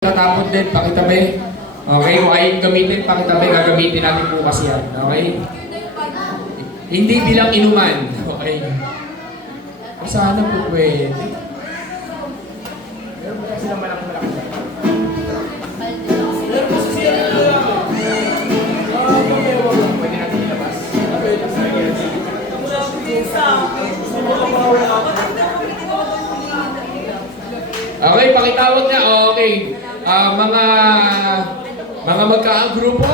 Tatapon din, pakitabi. Okay, kung ayaw gamitin, pakitabi, gagamitin natin bukas yan. Okay? Hindi bilang inuman. Okay? Sana po pwede. Meron ba silang malaki-malaki? Pwede natin ilabas. Okay, pakitawag na. Okay. Mga magkakagrupo,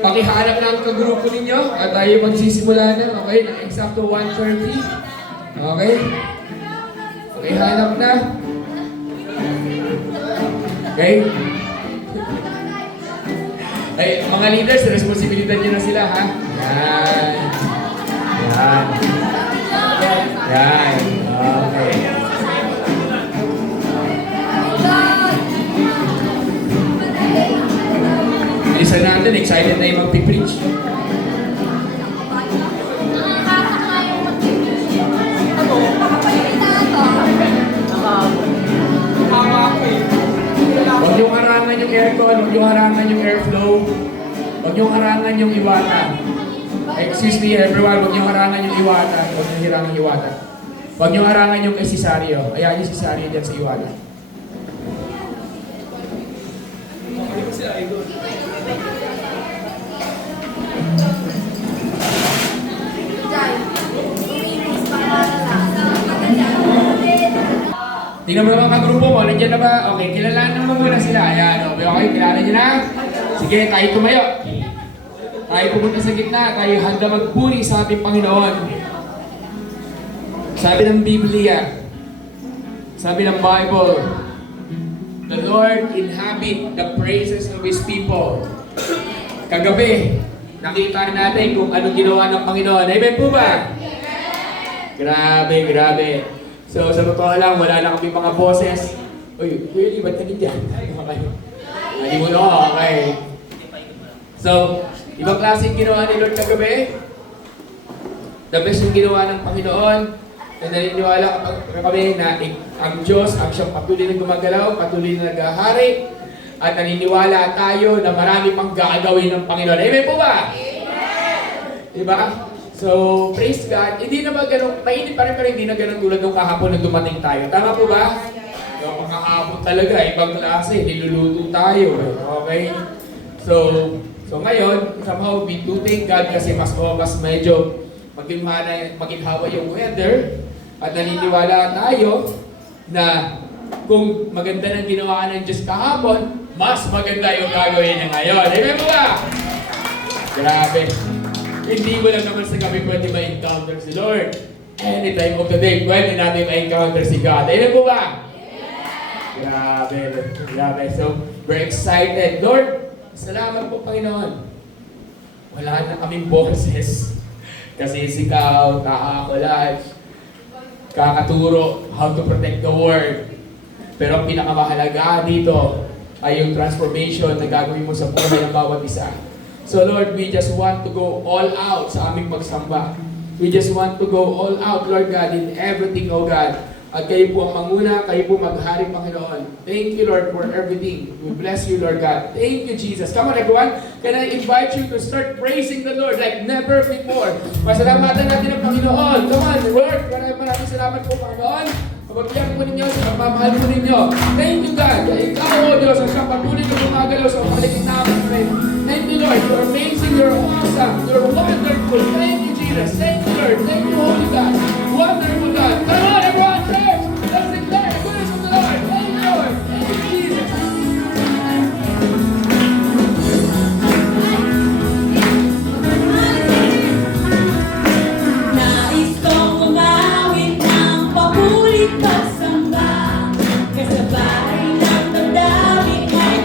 pakihanap ng kagrupo ninyo at tayo magsisimula na. Okay, ng eksakto 1:30. Okay? Pakihanap na. Okay? Ay, mga leaders, responsibilidad nyo na sila, ha? Yan. Yan. Yan. Okay. Bilisan natin, excited na yung magpipreach. Huwag yung harangan yung aircon, huwag yung harangan yung airflow, huwag yung harangan yung iwata. Excuse me everyone, huwag yung harangan yung iwata, huwag yung harangan yung iwata. Huwag yung harangan yung Cesareo, ayan yung Cesareo dyan sa iwata. Tingnan mo mga kagrupo mo, nandiyan na ba? Okay, kilalanan mo muna sila. Ayan, okay, kilala nyo na? Sige, tayo tumayo. Tayo pumunta sa gitna, tayo handa magpuri sa ating Panginoon. Sabi ng Biblia, sabi ng Bible, the Lord inhabit the praises of His people. Kagabi, nakita natin kung anong ginawa ng Panginoon. Amen po ba? Grabe, grabe. So, sa totoo lang, wala na kami mga boses. Uy, really, ba't ka dyan? Okay. Hindi mo na, okay. So, ibang klase yung ginawa ni Lord kagabi. The best yung ginawa ng Panginoon. Na naniniwala kami na ang Diyos, ang siyang patuloy na gumagalaw, patuloy na naghahari. At naniniwala tayo na marami pang gagawin ng Panginoon. Amen po ba? Amen! Diba? So, praise God. Hindi na ba ganun, mainit pa rin pero hindi na ganun tulad ng kahapon na dumating tayo. Tama po ba? So, kahapon talaga, ibang klase, niluluto tayo. Okay? So ngayon, somehow we do thank God kasi mas medyo maginhawa yung weather at naniniwala tayo na kung maganda ng ginawa ng Diyos kahapon, mas maganda yung gagawin niya ngayon. Amen po ba? Grabe. Hindi mo lang naman sa gabi pwede ma-encounter si Lord. Anytime of the day, pwede natin ma-encounter si God. Amen po ba? Yeah. Grabe, grabe. So, we're excited. Lord, salamat po, Panginoon. Wala na kaming boses. Kasi sikaw, kakakulad, kakaturo, how to protect the word. Pero ang pinakamahalaga dito ay yung transformation na gagawin mo sa buhay ng bawat isa. So Lord, we just want to go all out sa aming pagsamba. We just want to go all out, Lord God, in everything, O God. At kayo po ang manguna, kayo po maghari, Panginoon. Thank you, Lord, for everything. We bless you, Lord God. Thank you, Jesus. Come on, everyone. Can I invite you to start praising the Lord like never before? Pasalamatan natin ang Panginoon. Come on, Lord. Maraming salamat po, Panginoon. Pagpapagyan po ninyo sa pagmamahal po ninyo. Thank you, God. Ikaw, O Diyos, ang siyang patuloy na gumagalaw sa paligid namin, friend. Thank you, Lord. You're amazing. You're awesome. You're wonderful. Thank you, Jesus. Thank you, Lord. Thank you, Holy God. Wonderful God. Come on, everyone, church. Let's declare the goodness of the Lord. Thank you, Lord. Thank you, Jesus. Nais kong umawit ng papulit pagsamba, kasabay ng damdamin ay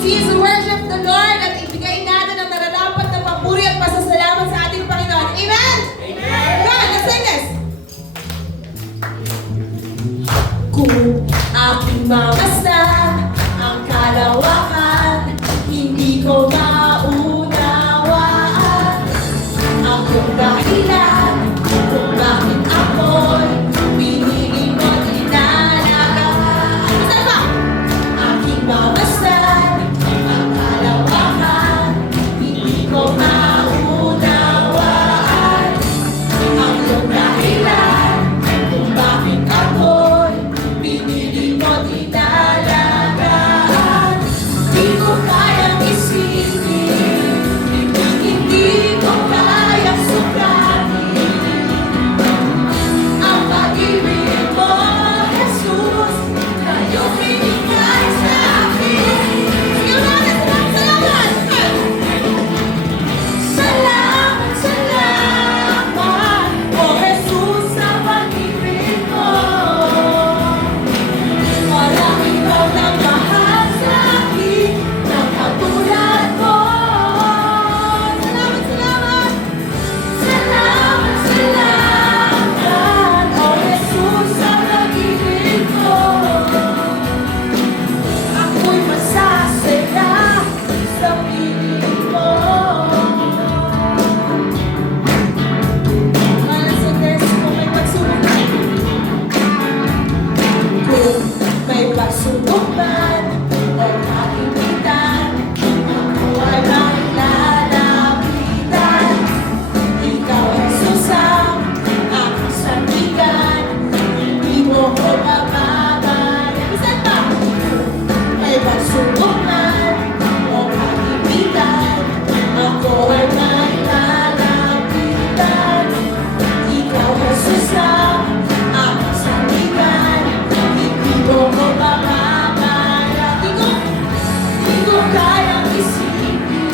continue to worship the Lord at ibigay natin ang nararapat na papuri at pasasalamat sa ating Panginoon. Amen? Amen! Come on, let's sing this! Kung aking mamasdan ang kalawakan, hindi ko maunawaan ang kung dahilan kung bakit ako'y pinili mo't inalagaan. Saan ba? Aking mamasdan ang kalawakan, hindi ko maunawaan ang kung dahilan kung bakit ako'y pinili mo't inalagaan. Di ko kayang isipin, hindi ko kayang sukatin ang pag-ibig mo, Jesus, na iyong binigay sa akin. Sige natin, salamat! Salamat, salamat, O Jesus, sa pag-ibig mo. Walang ikaw nagmahal sa akin ng katulad mo. Salamat, salamat! Salamat, salamat, O Jesus, sa pag-ibig mo. Ako'y masasaya sa piling mo. Para sa test kung may pagsubok kung may pagsubok man o kainitan, ako ay mailalapitan. Ikaw, Jesus, ang aking sandigan, hindi mo ko mababalikan. Saan ba? May pagsubok man o kainitan, ako ay mailalapitan. Ikaw, Jesus, ang aking sandigan, hindi mo ko mababalikan. Di ko kayang isipin,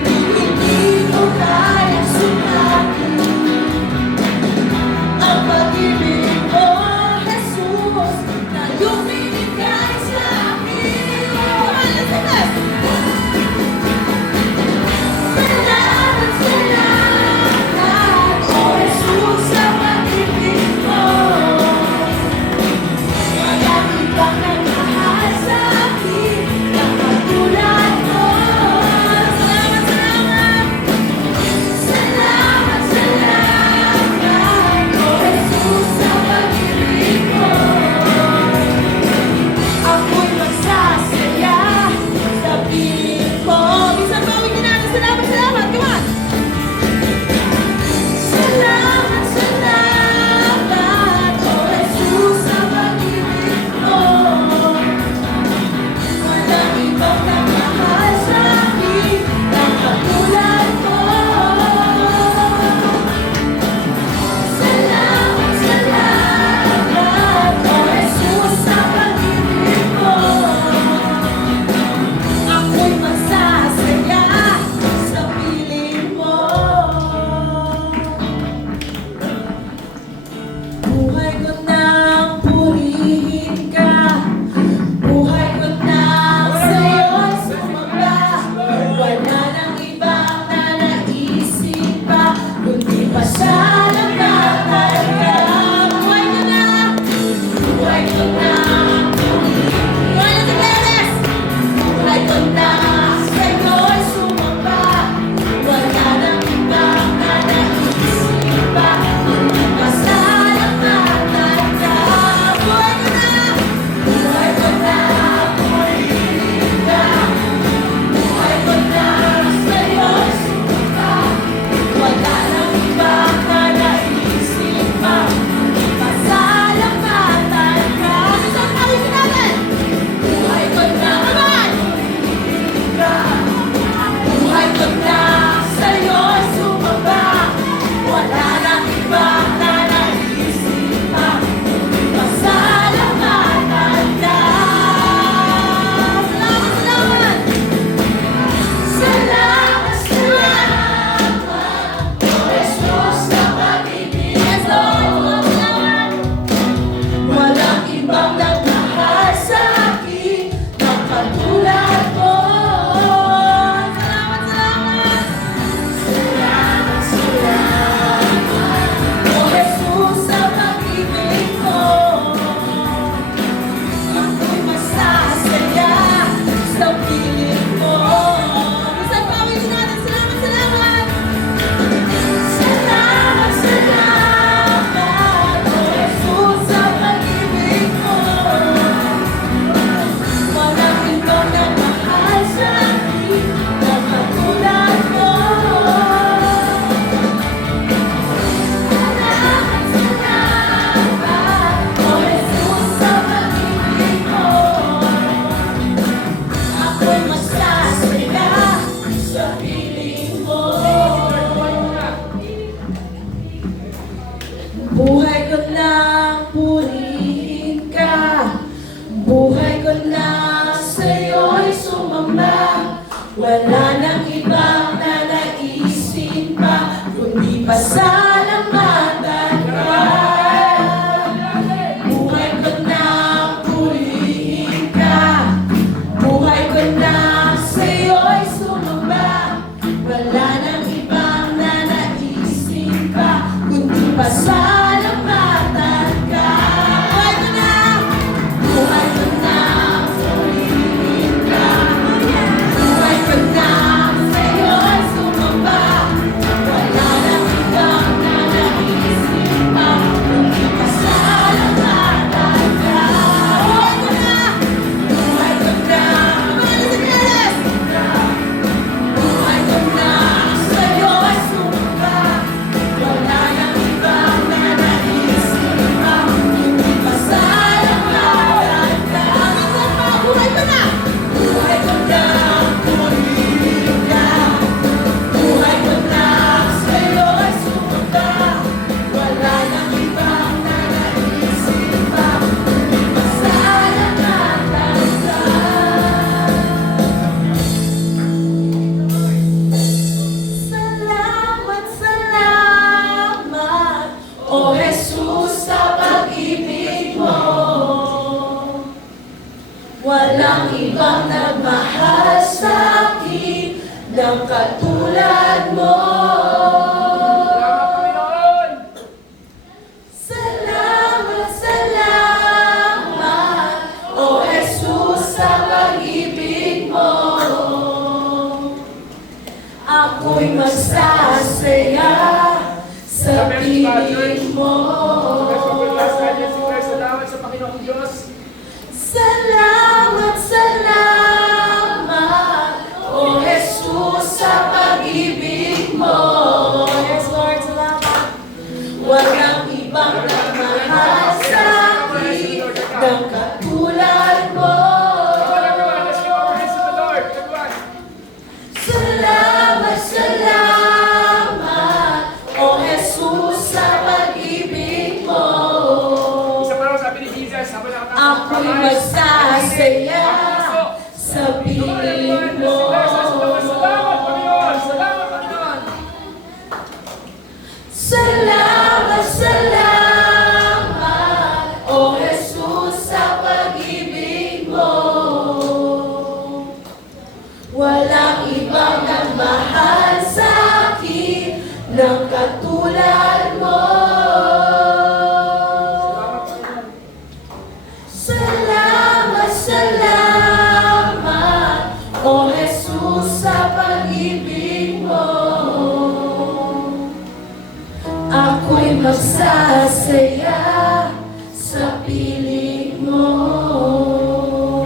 hindi ko kayang sukatin ang pag-ibig mo, Jesus, na iyong binigay sa akin. Salamat, salamat, O Jesus, sa pag-ibig mo. Walang ibang nagmahal sa akin ng katulad mo. Salamat, salamat! Salamat, salamat, O Jesus, sa pag-ibig mo. Ako'y magsasaya sa piling mo. Minsan bawin natin, salamat, salamat! Come on! Salamat, salamat, O Jesus, sa pag-ibig mo. Walang ibang nagmahal sa akin ng katulad mo. Salamat, salamat, O Jesus, sa pag-ibig mo. Ako'y magsasaya sa piling mo. Buhay ko nang purihin ka, buhay ko nang sa'yo'y sumamba. Wala nang ibang nanaisip pa, kundi pasalamatan ka. Buhay ko na, buhay ko na, buhay na si Gladys! Buhay ko na sa'yo'y sumamba. Wala nang ibang nanaisip pa, kundi pasalamatan ka. Buhay ko na, buhay ko na, purihin ka. Buhay ko na sa'yo'y sumamba. Wala nang ibang nanaisip pa, kundi pasalamatan ka. Isang tawin natin! Buhay ko na, come on! Buhay ko na sa'yo'y sumamba. Wala nang ibang nanaisip pa, kundi pasalamatan ka. Salamat, salamat! Salamat, salamat, O Jesus, sa pag-ibig mo. Salamat! Walang ibang nagmahal sa akin ng katulad mo. Ako'y masasaya sa piling mo. Buhay ko nang purihin ka, buhay ko na sa'yo'y sumamba. Wala nang ibang nanaisin pa, kundi pasalamatan ka. Buhay ko nang purihin ka, buhay ko na sa'yo'y sumamba. Wala nang ibang nanaisin pa, kundi pasalamatan ka. Buhay ko na purihin ka, buhay ko na sa'yo'y sumamba. Wala nang ibang nanaisin pa, kundi pasalamatan ka. Buhay ko na, buhay ko na sa'yo'y sumamba. Wala nang ibang nanaisin pa, kundi pasalamatan ka. Buhay ko na, buhay ko na purihin ka, buhay ko na sa'yo'y sumamba. Wala nang ibang nanaisin pa, kundi pasalamatan ka. Salamat, salamat, O Jesus, sa pag-ibig mo. Walang ibang nagmahal sa akin ng katulad mo. Salamat, salamat, O Jesus, sa pag-ibig mo. Ako'y masasaya sa piling mo. Salamat sa Panginoong Diyos. Salamat, salamat, O Jesus, sa pag-ibig mo. Yes, Lord, salamat. Walang ibang nagmahal sa akin ng katulad mo. Let's give our praise to the Lord. Everyone. Salamat, salamat, O Jesus, sa pag-ibig mo. Isa pa raw sabi ni Jesus, habang nakataas ang Ako'y kamay, masasaya sa piling mo. Salamat, Panginoon! Salamat, Panginoon! Salamat, salamat, O Jesus, sa pag-ibig mo. Walang ibang nagmahal sa akin ng katulad mo. Salamat, salamat, O Jesus, sa pag-ibig mo. Ako'y magsasaya sa piling mo.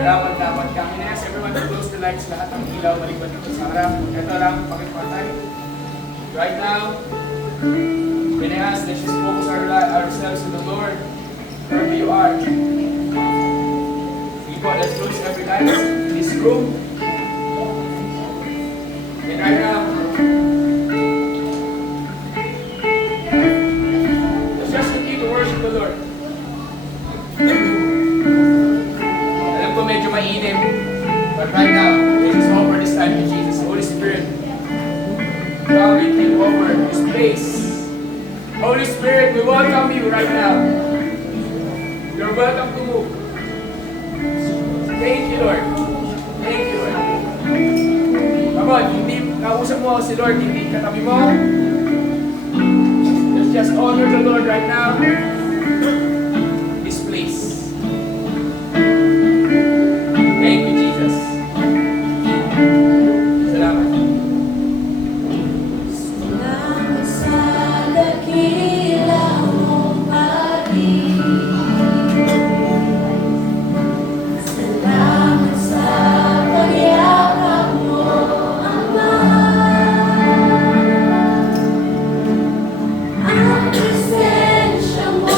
Maraming dapat kami na. Everyone to close the lights. Lahat ng ilaw maligpad dito sa harap. Ito lang, pakipatay. Right now, can I ask, let's just focus ourselves to the Lord. Wherever you are. People, let's close every light in this room. And right now, let's just continue to worship the Lord. Alam ko medyo mainim, but right now, let's just offer this time to Jesus. Holy Spirit, come and take over this place. Holy Spirit, we welcome you right now. You're welcome to move. Thank you, Lord. Thank you, Lord. Come on, hindi kausap mo si Lord, hindi katabi mo. Let's just honor the Lord right now. This place. Thank you, Jesus. Salamat. Salamat sa dakilang mong pag-ibig. Salamat sa pagyakap mo, Ama. Ang presensya mo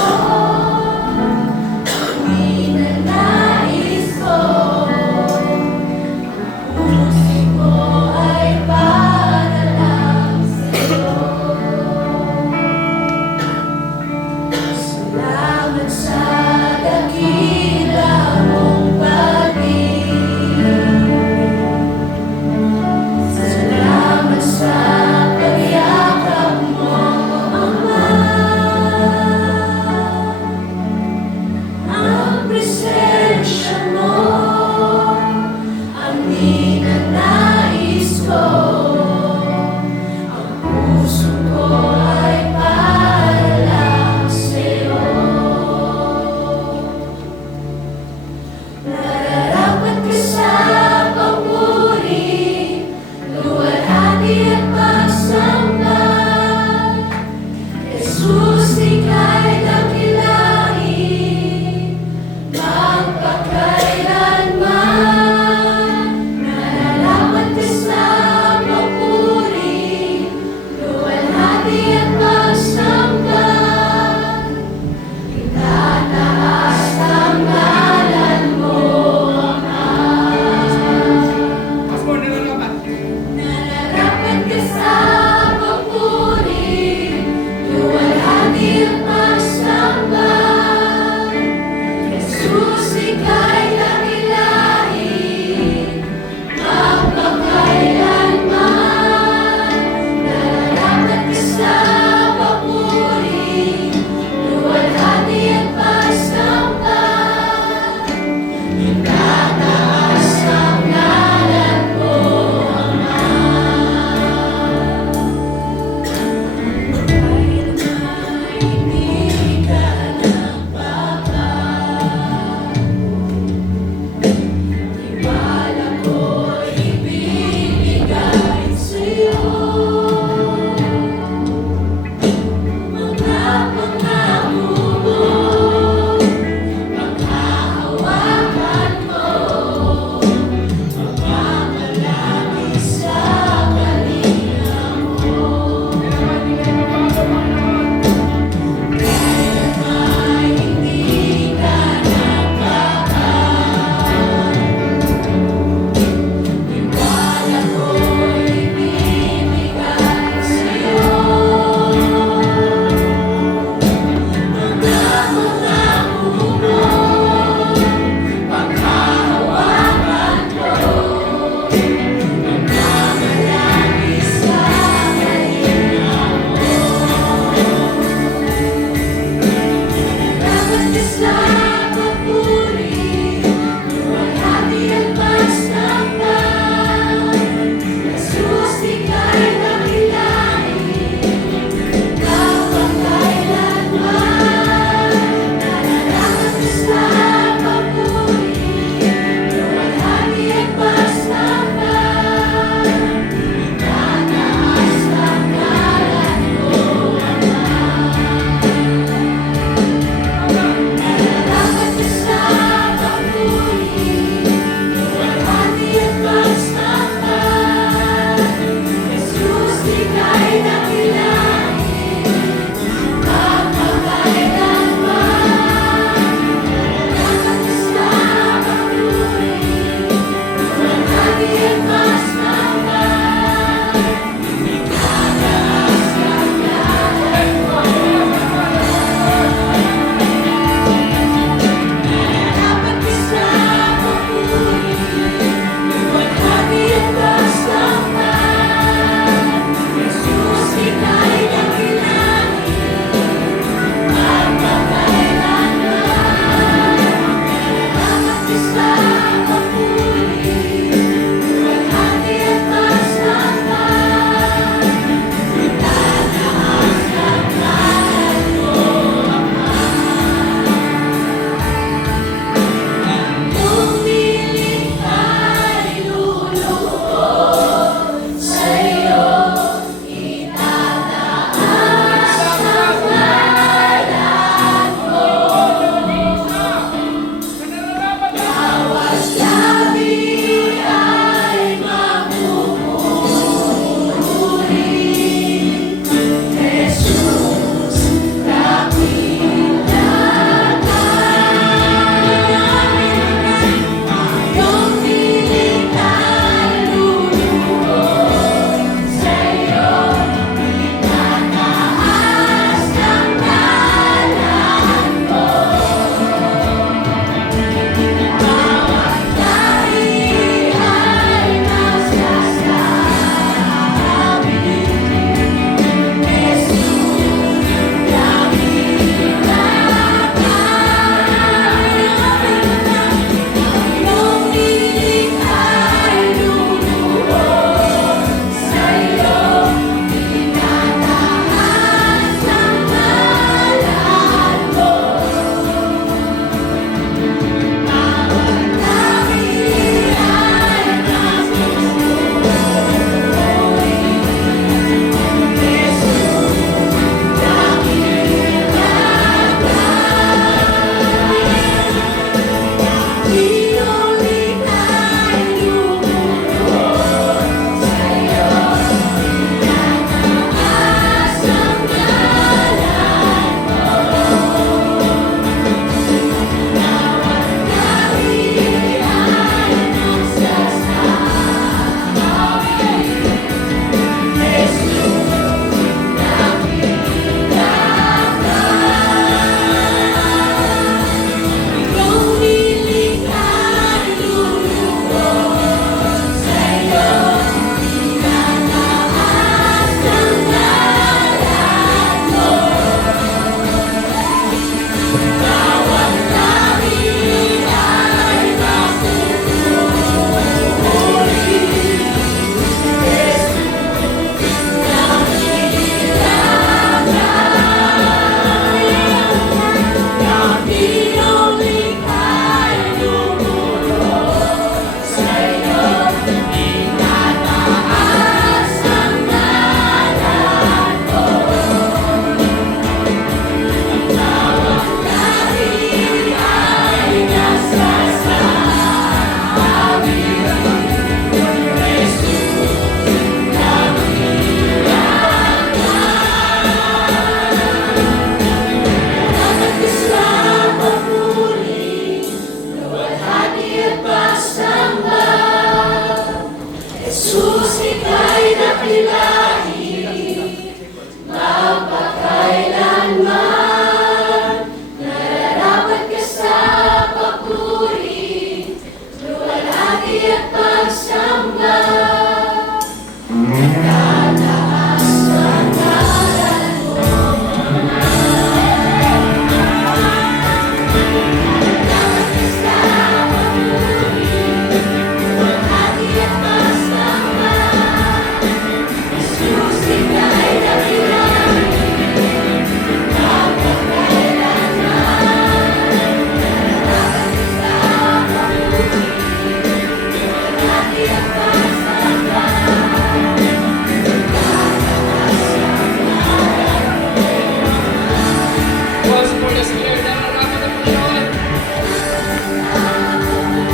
Once more, let's declare, nararapat ang Panginoon.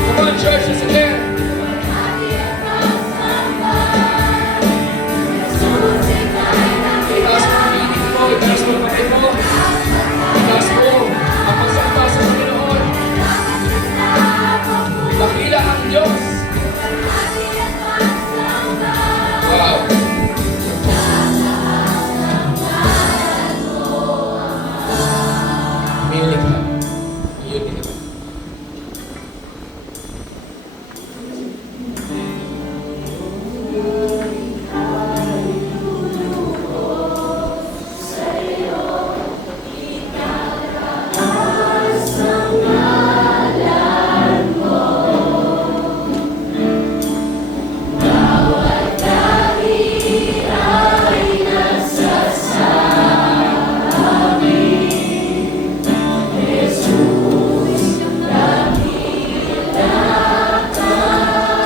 Come on, church, let's declare. Itaas mo ang piling mo, itaas mo ang kamay mo. Itaas mo ang pagsamba sa Panginoon. Dakila ang Diyos. Wow. Milik ka. Yun din.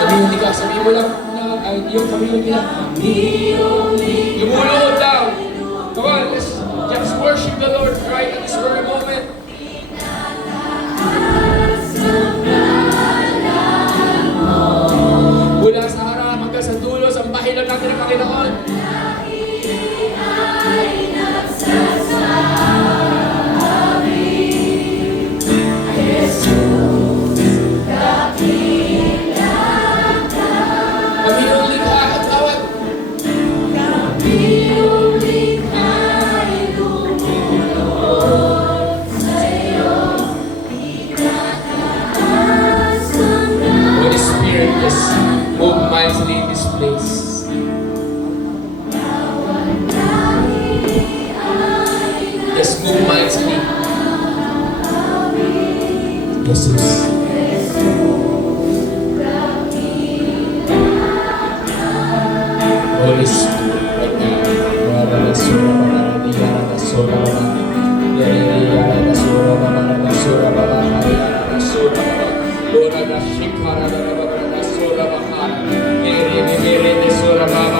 Sabihin ka, sabihin mo lang na, ay, yung sabihin lang. Lumuluhod daw. Come on, let's just worship the Lord right at this very moment. Mula sa harap hanggang sa dulo, sambahin lang natin ang Panginoon. Kami yung likha at bawat Holy Spirit, just move mightily in this place. Just move mightily. Jesus. Holy Spirit, right now. Wala na sura, wala na diyara na sura, wala na diyara na sura, wala na sura, wala na diyara na sura, wala na shikara, wala na sura, wala na mere na sura, wala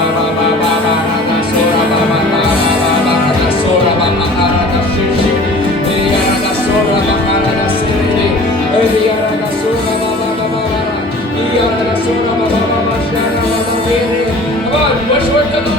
na sura, wala na sura, wala na shishi, diyara na sura, wala na siri, diyara na sura, wala na diyara na sura, wala na shara, wala na mere. Come on, worship the Lord.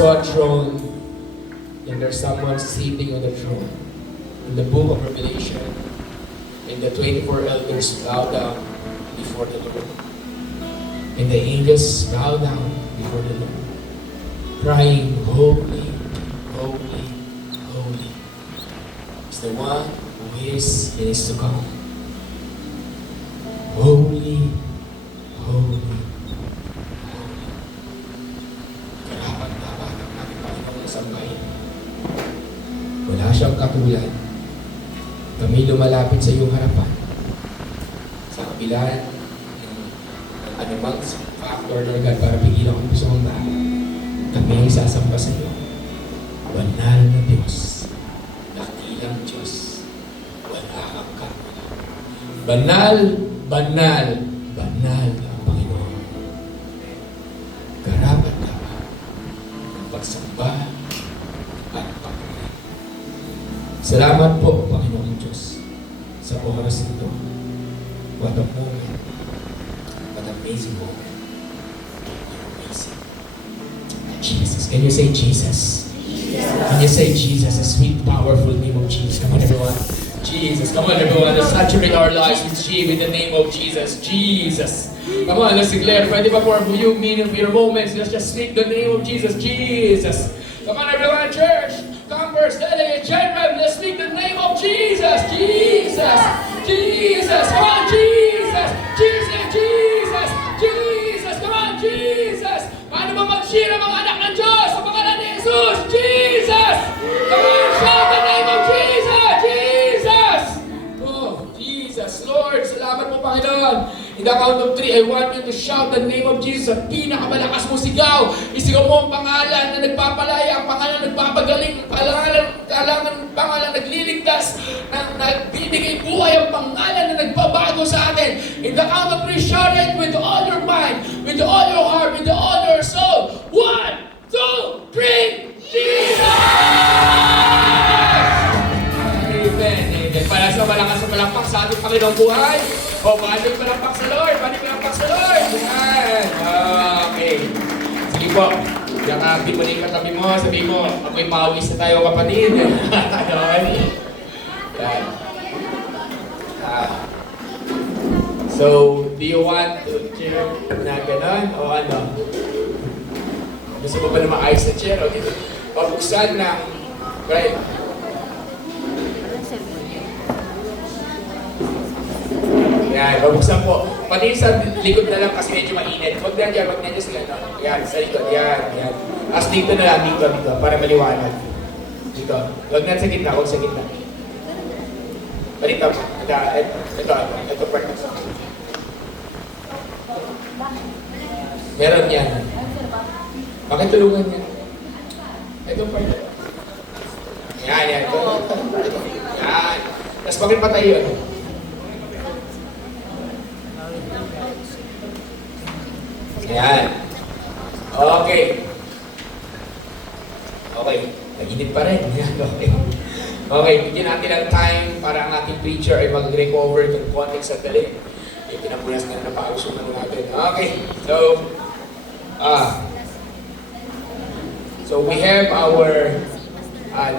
saw a throne, and there's someone sitting on the throne. In the book of Revelation, and the 24 elders bow down before the Lord. And the angels bow down before the Lord, crying, Holy, holy, holy is the one who is and is to come. Holy, holy, holy. Karapat-dapat ang ating Panginoong sambahin. Wala siyang katulad. Kami lumalapit sa iyong harapan. Sa kabila ng anumang factor na God para pigilan ang gusto mong tao. Kami ay sasamba sa iyo. Banal na Diyos. Dakilang Diyos. Wala kang katulad. Banal, banal, banal ang Panginoon. Karapat-dapat ang pagsamba at pagkakas. Salamat po, Panginoong Diyos, sa oras nito. What a moment. What an amazing moment. You're amazing. Jesus. Can you say Jesus? Can you say Jesus? The sweet, powerful name of Jesus. Come on, everyone. Jesus. Come on, everyone. Let's saturate our lives with the name of Jesus. Jesus. Come on, let's declare. Pwede ba for you, meaning for your moments, let's just speak the name of Jesus. Jesus. Come on, everyone, church. Converse, delegate, general, let's speak the name of Jesus. Jesus. Jesus. Come on, Jesus. Jesus. Jesus. Jesus. Come on, Jesus. Paano ba mag-share ang mga anak ng Diyos sa pangalan ni Jesus? Jesus. Come on, shout the name of Jesus. Jesus. Oh, Jesus. Lord, salamat po, Panginoon. In the count of 3, I want you to shout the name of Jesus. At pinakamalakas mo sigaw. Isigaw mo ang pangalan na nagpapalaya, ang pangalan na nagpapagaling, ang pangalan na nagliligtas, na nagbibigay buhay, ang pangalan na nagbabago sa atin. In the count of 3, shout it with all your mind, with all your heart, with all your soul. 1, 2, 3, Jesus! Amen. Amen. Para sa malakas sa palakpak sa ating Panginoong buhay. O, paano yung palakpak sa Lord? Paano yung palakpak sa Lord? Yan. Okay. Sige po. Yung mo na yung katabi mo. Sabi mo, ako'y mawis na tayo kapatid. Yan. So, do you want to cheer na gano'n? O ano? Gusto mo ba na maayos na chair? O dito? Pabuksan ng... Right. Yan, babuksan po. Pati sa likod na lang kasi medyo mainit. Huwag na dyan sila. No? Yan, sa likod. Yan, yan. As dito na lang, dito, para maliwanag. Dito. Huwag na sa gitna, huwag sa gitna. Balik na. Ito part. Meron yan. Bakit tulungan niya? Ito part. Yan, yan. Ito. Yan. Tapos bakit patay yun? Yan. Okay. Okay. Naginit pa rin. Yan. Okay. Okay. Bigyan natin ng time para ang ating preacher ay mag-recover ng konting sandali. Yung pinapunas na napausunan natin. Okay. So we have our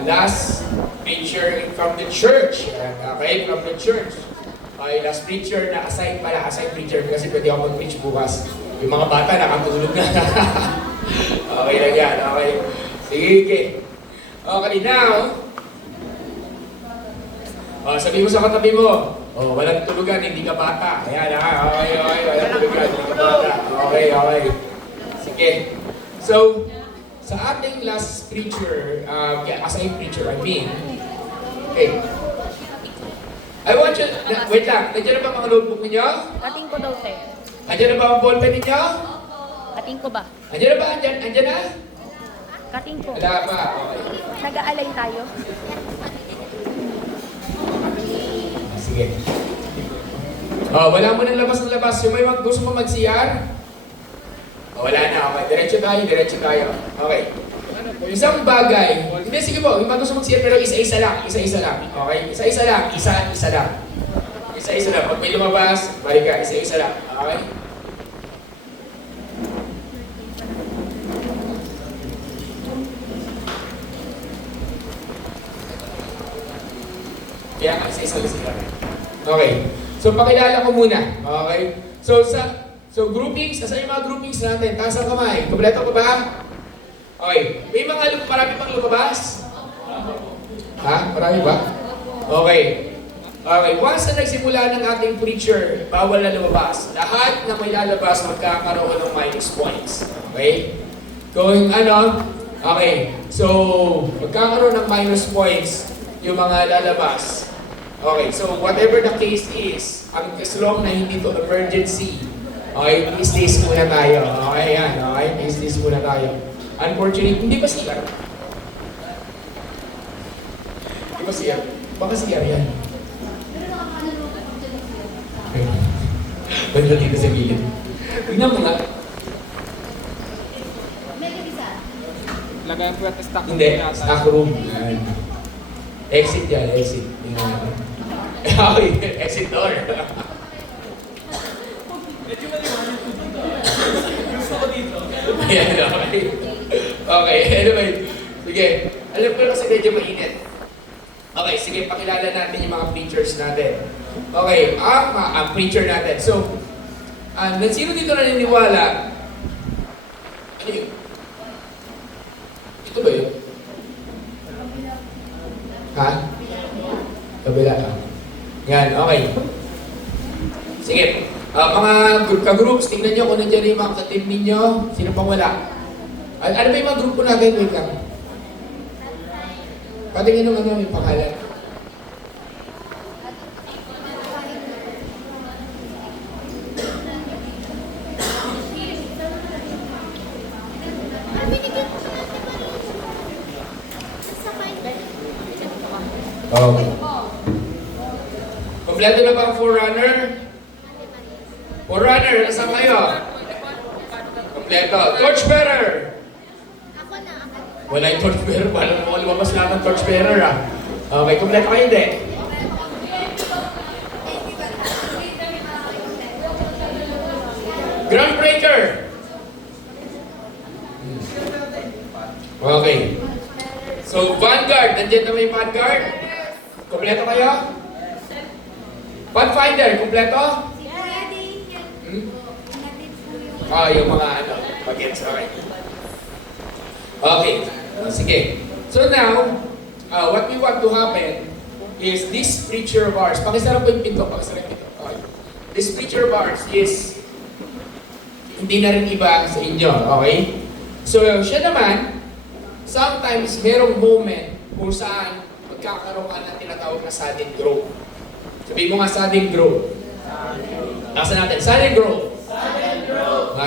last preacher from the church. Okay, from the church. Okay, last preacher na assign preacher kasi pwede ako mag-preach bukas. Yung mga bata nakatulog na. Okay lang yan, okay. Sige. Okay, now. Sabi mo sa katabi mo, walang tulugan, hindi ka bata. Ayan, okay, walang tulugan, hindi ka bata. Okay. Sige. So, sa ating last preacher, assigned preacher, okay. I want you, wait lang, nandiyan na ba mga notebook ninyo? Kating ko daw, te. Andiyan na ba ang ballpen ninyo? Kating ko ba? Andiyan na ba? Andiyan na? Kating ko. Wala pa, okay. Nag-aalay tayo. Sige. Wala mo nang labas. Yung may gusto mo mag-CR? Wala na, okay. Diretso tayo. Okay. Isang bagay, hindi, sige po, yung mga gusto mag-CR pero isa-isa lang. Okay? Isa-isa lang. Pag may lumabas, balik ka, isa-isa lang. Okay? Kaya nga, isa-isa lang sila. Okay. So, pakilala ko muna. Okay? So groupings, nasa yung mga groupings natin? Taas ang kamay. Kompleto ko ba? Okay. May mga marami pang lumabas? Ha? Marami ba? Okay. Okay. Once na nagsimula ng ating preacher, bawal na lumabas. Lahat na may lalabas magkakaroon ng minus points. Okay? Going ano? Okay. So, magkakaroon ng minus points yung mga lalabas. Okay. So, whatever the case is, as long na hindi to emergency, okay, please muna tayo. Okay, yan. Okay, please muna tayo. Unfortunately, hindi ba CR? Hindi ba CR? Baka CR yan. Banda dito sa gilid. Tignan mo nga. Lagayan po yung stock room Hindi, yata. stock room. Yan. Exit yan, exit. Yan. Okay, exit door. Ayan, okay. Okay, anyway. Sige. Alam ko kasi medyo mainit. Okay, sige, pakilala natin yung mga preachers natin. Okay, ang preacher natin. So, sino dito naniniwala? Ano yun? Ito ba yun? Ha? Kabila ka. Yan, okay. Sige. Mga ka-groups, tingnan nyo kung nandiyan yung mga ka-team ninyo. Sino pang wala? Ano ba yung mga grupo natin? Wait lang. Patingin nung ano yung pangalan. Okay. Kompleto na ba ang forerunner? Forerunner, nasaan kayo? Kompleto. Torchbearer! Wala yung torchbearer. Wala mo lumabas lang ng torchbearer ah. Okay, kompleto kayo hindi. Groundbreaker! Okay. So, Vanguard. Nandiyan na may Vanguard? Kompleto kayo? Pathfinder, kompleto? Yung mga ano, bagets, okay. Okay, sige. So now, what we want to happen is this preacher of ours, pakisarap po yung pinto, pakisarap yung pinto. Okay. This preacher of ours is hindi na rin iba sa inyo, okay? So siya naman, sometimes merong moment kung saan magkakaroon ka ng tinatawag na sudden growth. Sabihin mo nga sudden growth. Nasa natin, sudden growth.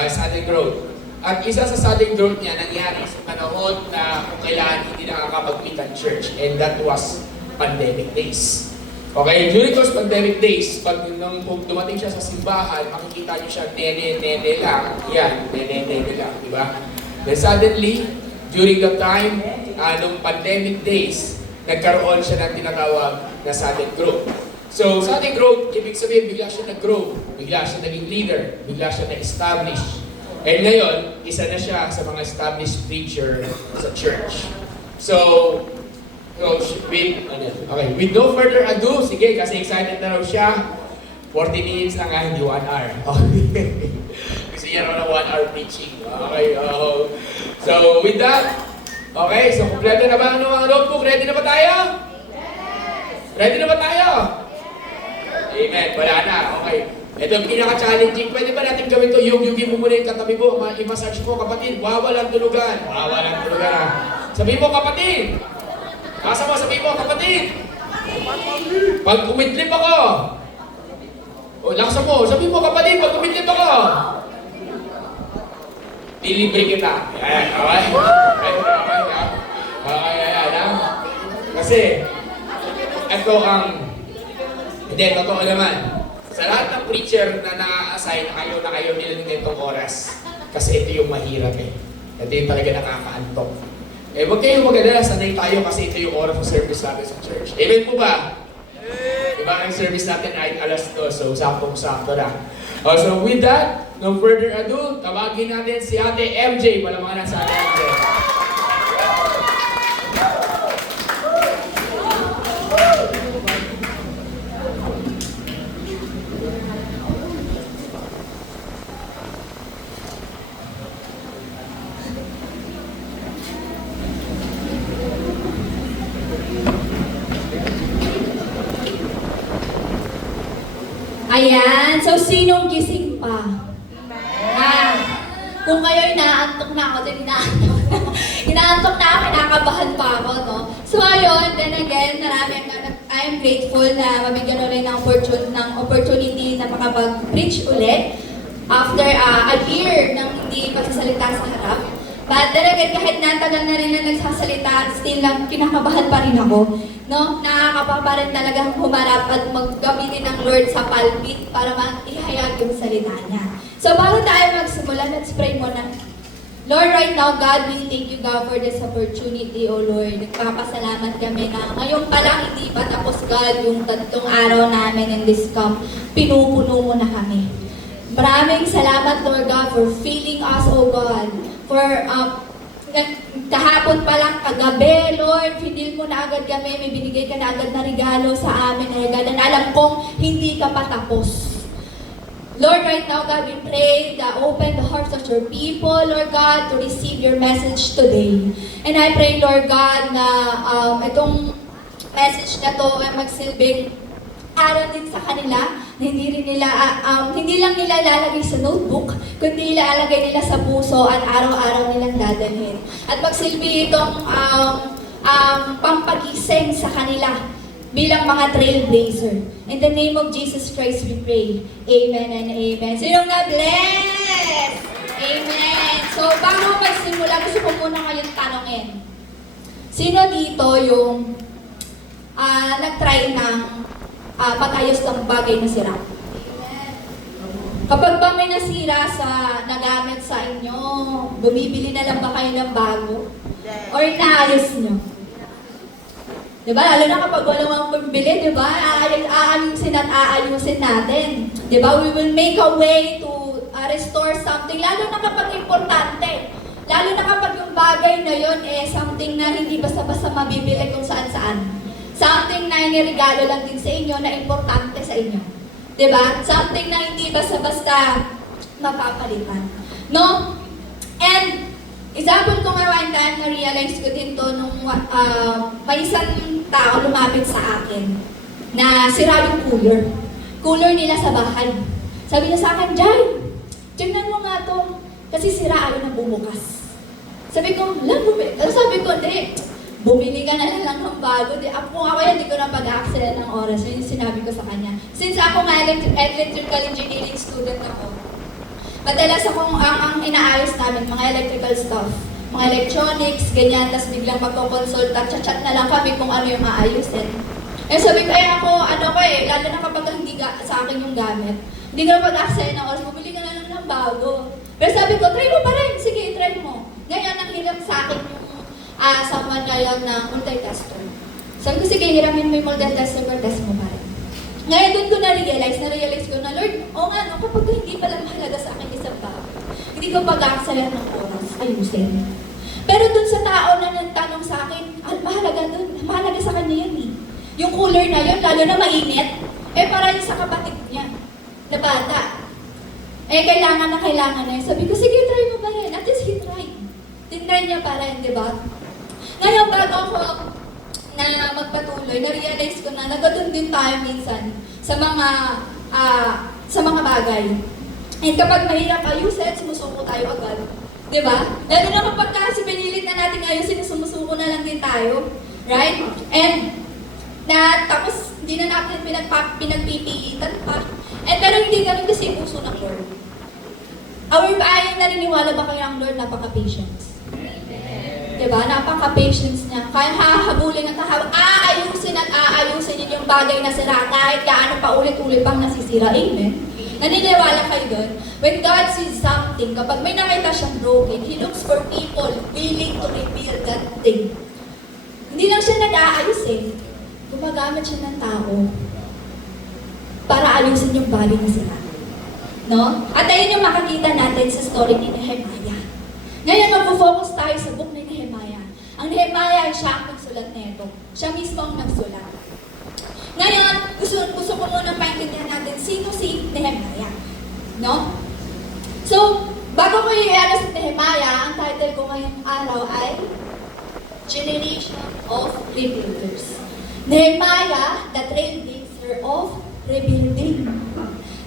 Sudden growth. At isa sa sudden growth niya nangyari sa panahon na kung kailan hindi nakakapag-meet ang church. And that was pandemic days. Okay, during those pandemic days, pag nung dumating siya sa simbahan, makikita niyo siya nene lang. Yan, nene lang, di ba? Then suddenly, during the time, nung pandemic days, nagkaroon siya ng tinatawag na sudden growth. So, sudden growth, ibig sabihin, bigla siya nag-grow, bigla siya naging leader, bigla siya na-establish. And ngayon, isa na siya sa mga established preacher sa church. With no further ado, sige, kasi excited na raw siya. 40 minutes lang hindi 1 hour. Kasi yan raw na 1 hour preaching. Okay, so with that, okay, so kompleto na ba ang mga notebook? Ready na ba tayo? Yes! Ready na ba tayo? Yes! Amen, wala na, okay. Ito yung pinaka-challenging. Pwede ba natin gawin ito? Yung mo muna yung katabi mo, i-massage mo, kapatid. Bawal ang tulugan. Bawal ang tulugan ha. Sabihin mo, kapatid. Kasa mo, sabihin mo, kapatid. Pag kumidlip ako. O, laksa mo. Sabihin mo, kapatid, pag kumidlip ako. Dilibre kita. Ayan, okay? Okay, ayan, ha? Kasi, ito ang, hindi, totoo naman. Sa lahat ng preacher na na-assign, ayaw na kayo nila ng itong oras. Kasi ito yung mahirap eh. Ito yung talaga nakakaantok. Eh, huwag kayong mag-alala, sanay tayo kasi ito yung oras ng service natin sa church. Amen po ba? Diba ang service natin ay alas 2, so saktong-sakto na. So with that, no further ado, tawagin natin si Ate MJ. Palamangan sa Ate MJ. Ayan, so sinong gising pa? Kung kayo'y inaantok na ako, then inaantok na ako, kinakabahan pa ako, no? So ayun, then again, I am grateful na mabigyan ulit ng opportunity na makapag-preach ulit after a year ng hindi pagsasalita sa harap. But then again, kahit natagal na rin na nagsasalita, still lang kinakabahan pa rin ako. No? Nakakapa pa rin talagang humarap at maggamitin ng Lord sa pulpit para maihayag yung salita niya. So bago tayo magsimula, let's pray muna. Lord, right now, God, we thank you, God, for this opportunity, O Lord. Nagpapasalamat kami na ngayon pa lang hindi pa tapos, God, yung tatlong araw namin in this camp, pinupuno mo na kami. Maraming salamat, Lord God, for filling us, O God. For kahapon pa lang, kagabi, Lord, pinil mo na agad kami, may binigay ka na agad na regalo sa amin, Lord God, and alam kong hindi ka pa tapos. Lord, right now, God, we pray that open the hearts of your people, Lord God, to receive your message today. And I pray, Lord God, na itong message na to ay magsilbing aral din sa kanila, na hindi lang nila lalagay sa notebook, kundi ilalagay nila sa puso at araw-araw nilang dadalhin. At magsilbi itong pampagising sa kanila bilang mga trailblazer. In the name of Jesus Christ we pray. Amen and amen. Sinong na-bless? Amen. So, bago magsimula, gusto ko muna kayong tanongin. Sino dito yung nag-try ng pag-ayos ng bagay na sira? Kapag ba may nasira sa nagamit sa inyo, bumibili na lang ba kayo ng bago? Or inaayos nyo? Diba? Lalo na kapag walang pambili, diba? Aayusin at aayusin natin. Diba? We will make a way to restore something. Lalo na kapag importante. Lalo na kapag yung bagay na yon something na hindi basta-basta mabibili kung saan-saan. Something na iniregalo lang din sa inyo na importante sa inyo. Diba? Something na hindi basta-basta mapapalitan. No? And example ko nga one time, na-realize ko din to nung may isang tao lumapit sa akin na sira yung cooler. Cooler nila sa bahay. Sabi niya sa akin, Jai, tingnan mo nga to. Kasi sira ayaw na bumukas. Sabi ko, sabi ko, hindi. Bumili ka na lang ng bago. Kung ako yan, hindi ko na pag-aaksela ng oras. Yun yung sinabi ko sa kanya. Since ako nga electrical engineering student ako, madalas akong ang inaayos namin, mga electrical stuff, mga electronics, ganyan, tapos biglang magkoconsult at chat na lang kami kung ano yung maayusin. Eh sabi ko, lalo na kapag hindi sa akin yung gamit, hindi ko na pag-access ng oras, bumili ka na lang ng bago. Pero sabi ko, try mo pa rin, sige, try mo. Ngayon, ang hirap sa akin yung someone ngayon na multitasker. Sabi ko, sige, hiramin mo yung multitasker, test mo pa rin. Ngayon, doon ko na-realize ko na, Lord, nga, kapag hindi pala mahalaga sa akin isang bago, hindi ko pag-access ng oras, ayusin. Pero dun sa tao na nagtanong sa akin, mahalaga sa kanya yun eh. Yung cooler na yun, lalo na mainit, para yun sa kapatid niya, na bata. Kailangan na yun. Sabi ko, sige, try mo pa rin. At least he tried. Tinry niya pa rin, di ba? Ngayon, bago ako na magpatuloy, na-realize ko na nagkatun din tayo minsan sa mga bagay. And kapag mahirap ayusin, sumusuko tayo agad. Diba? Lalo na kapag kasi pinilit na natin ayusin, sumusuko na lang din tayo. Right? And tapos hindi na natin pinagpipilitan pa. Pero hindi ganun kasi puso ng Lord. Ay naniniwala ba kayo ang Lord napaka-patience? Diba? Napaka-patience niya. Kaya hahabulin at aayusin yun yung bagay na sira kahit gaano pa ulit-ulit pang nasisira. Amen? Naniniwala kayo doon? When God sees something, kapag may nakita siyang broken, He looks for people willing to repair that thing. Hindi lang siya nag-aayos gumagamit siya ng tao para ayusin yung bagay na sira. No? At ayun yung makikita natin sa story ni Nehemiah. Ngayon, mag-focus tayo sa book ni Nehemiah. Ang Nehemiah, siya ang nagsulat nito. Siya mismo ang nagsulat. Ngayon, gusto ko muna paintindihan natin sino si Nehemiah. No? So, bago ko i-ano si Nehemiah, ang title ko ngayong araw ay Generation of Rebuilders. Nehemiah, the trailblazer of rebuilding.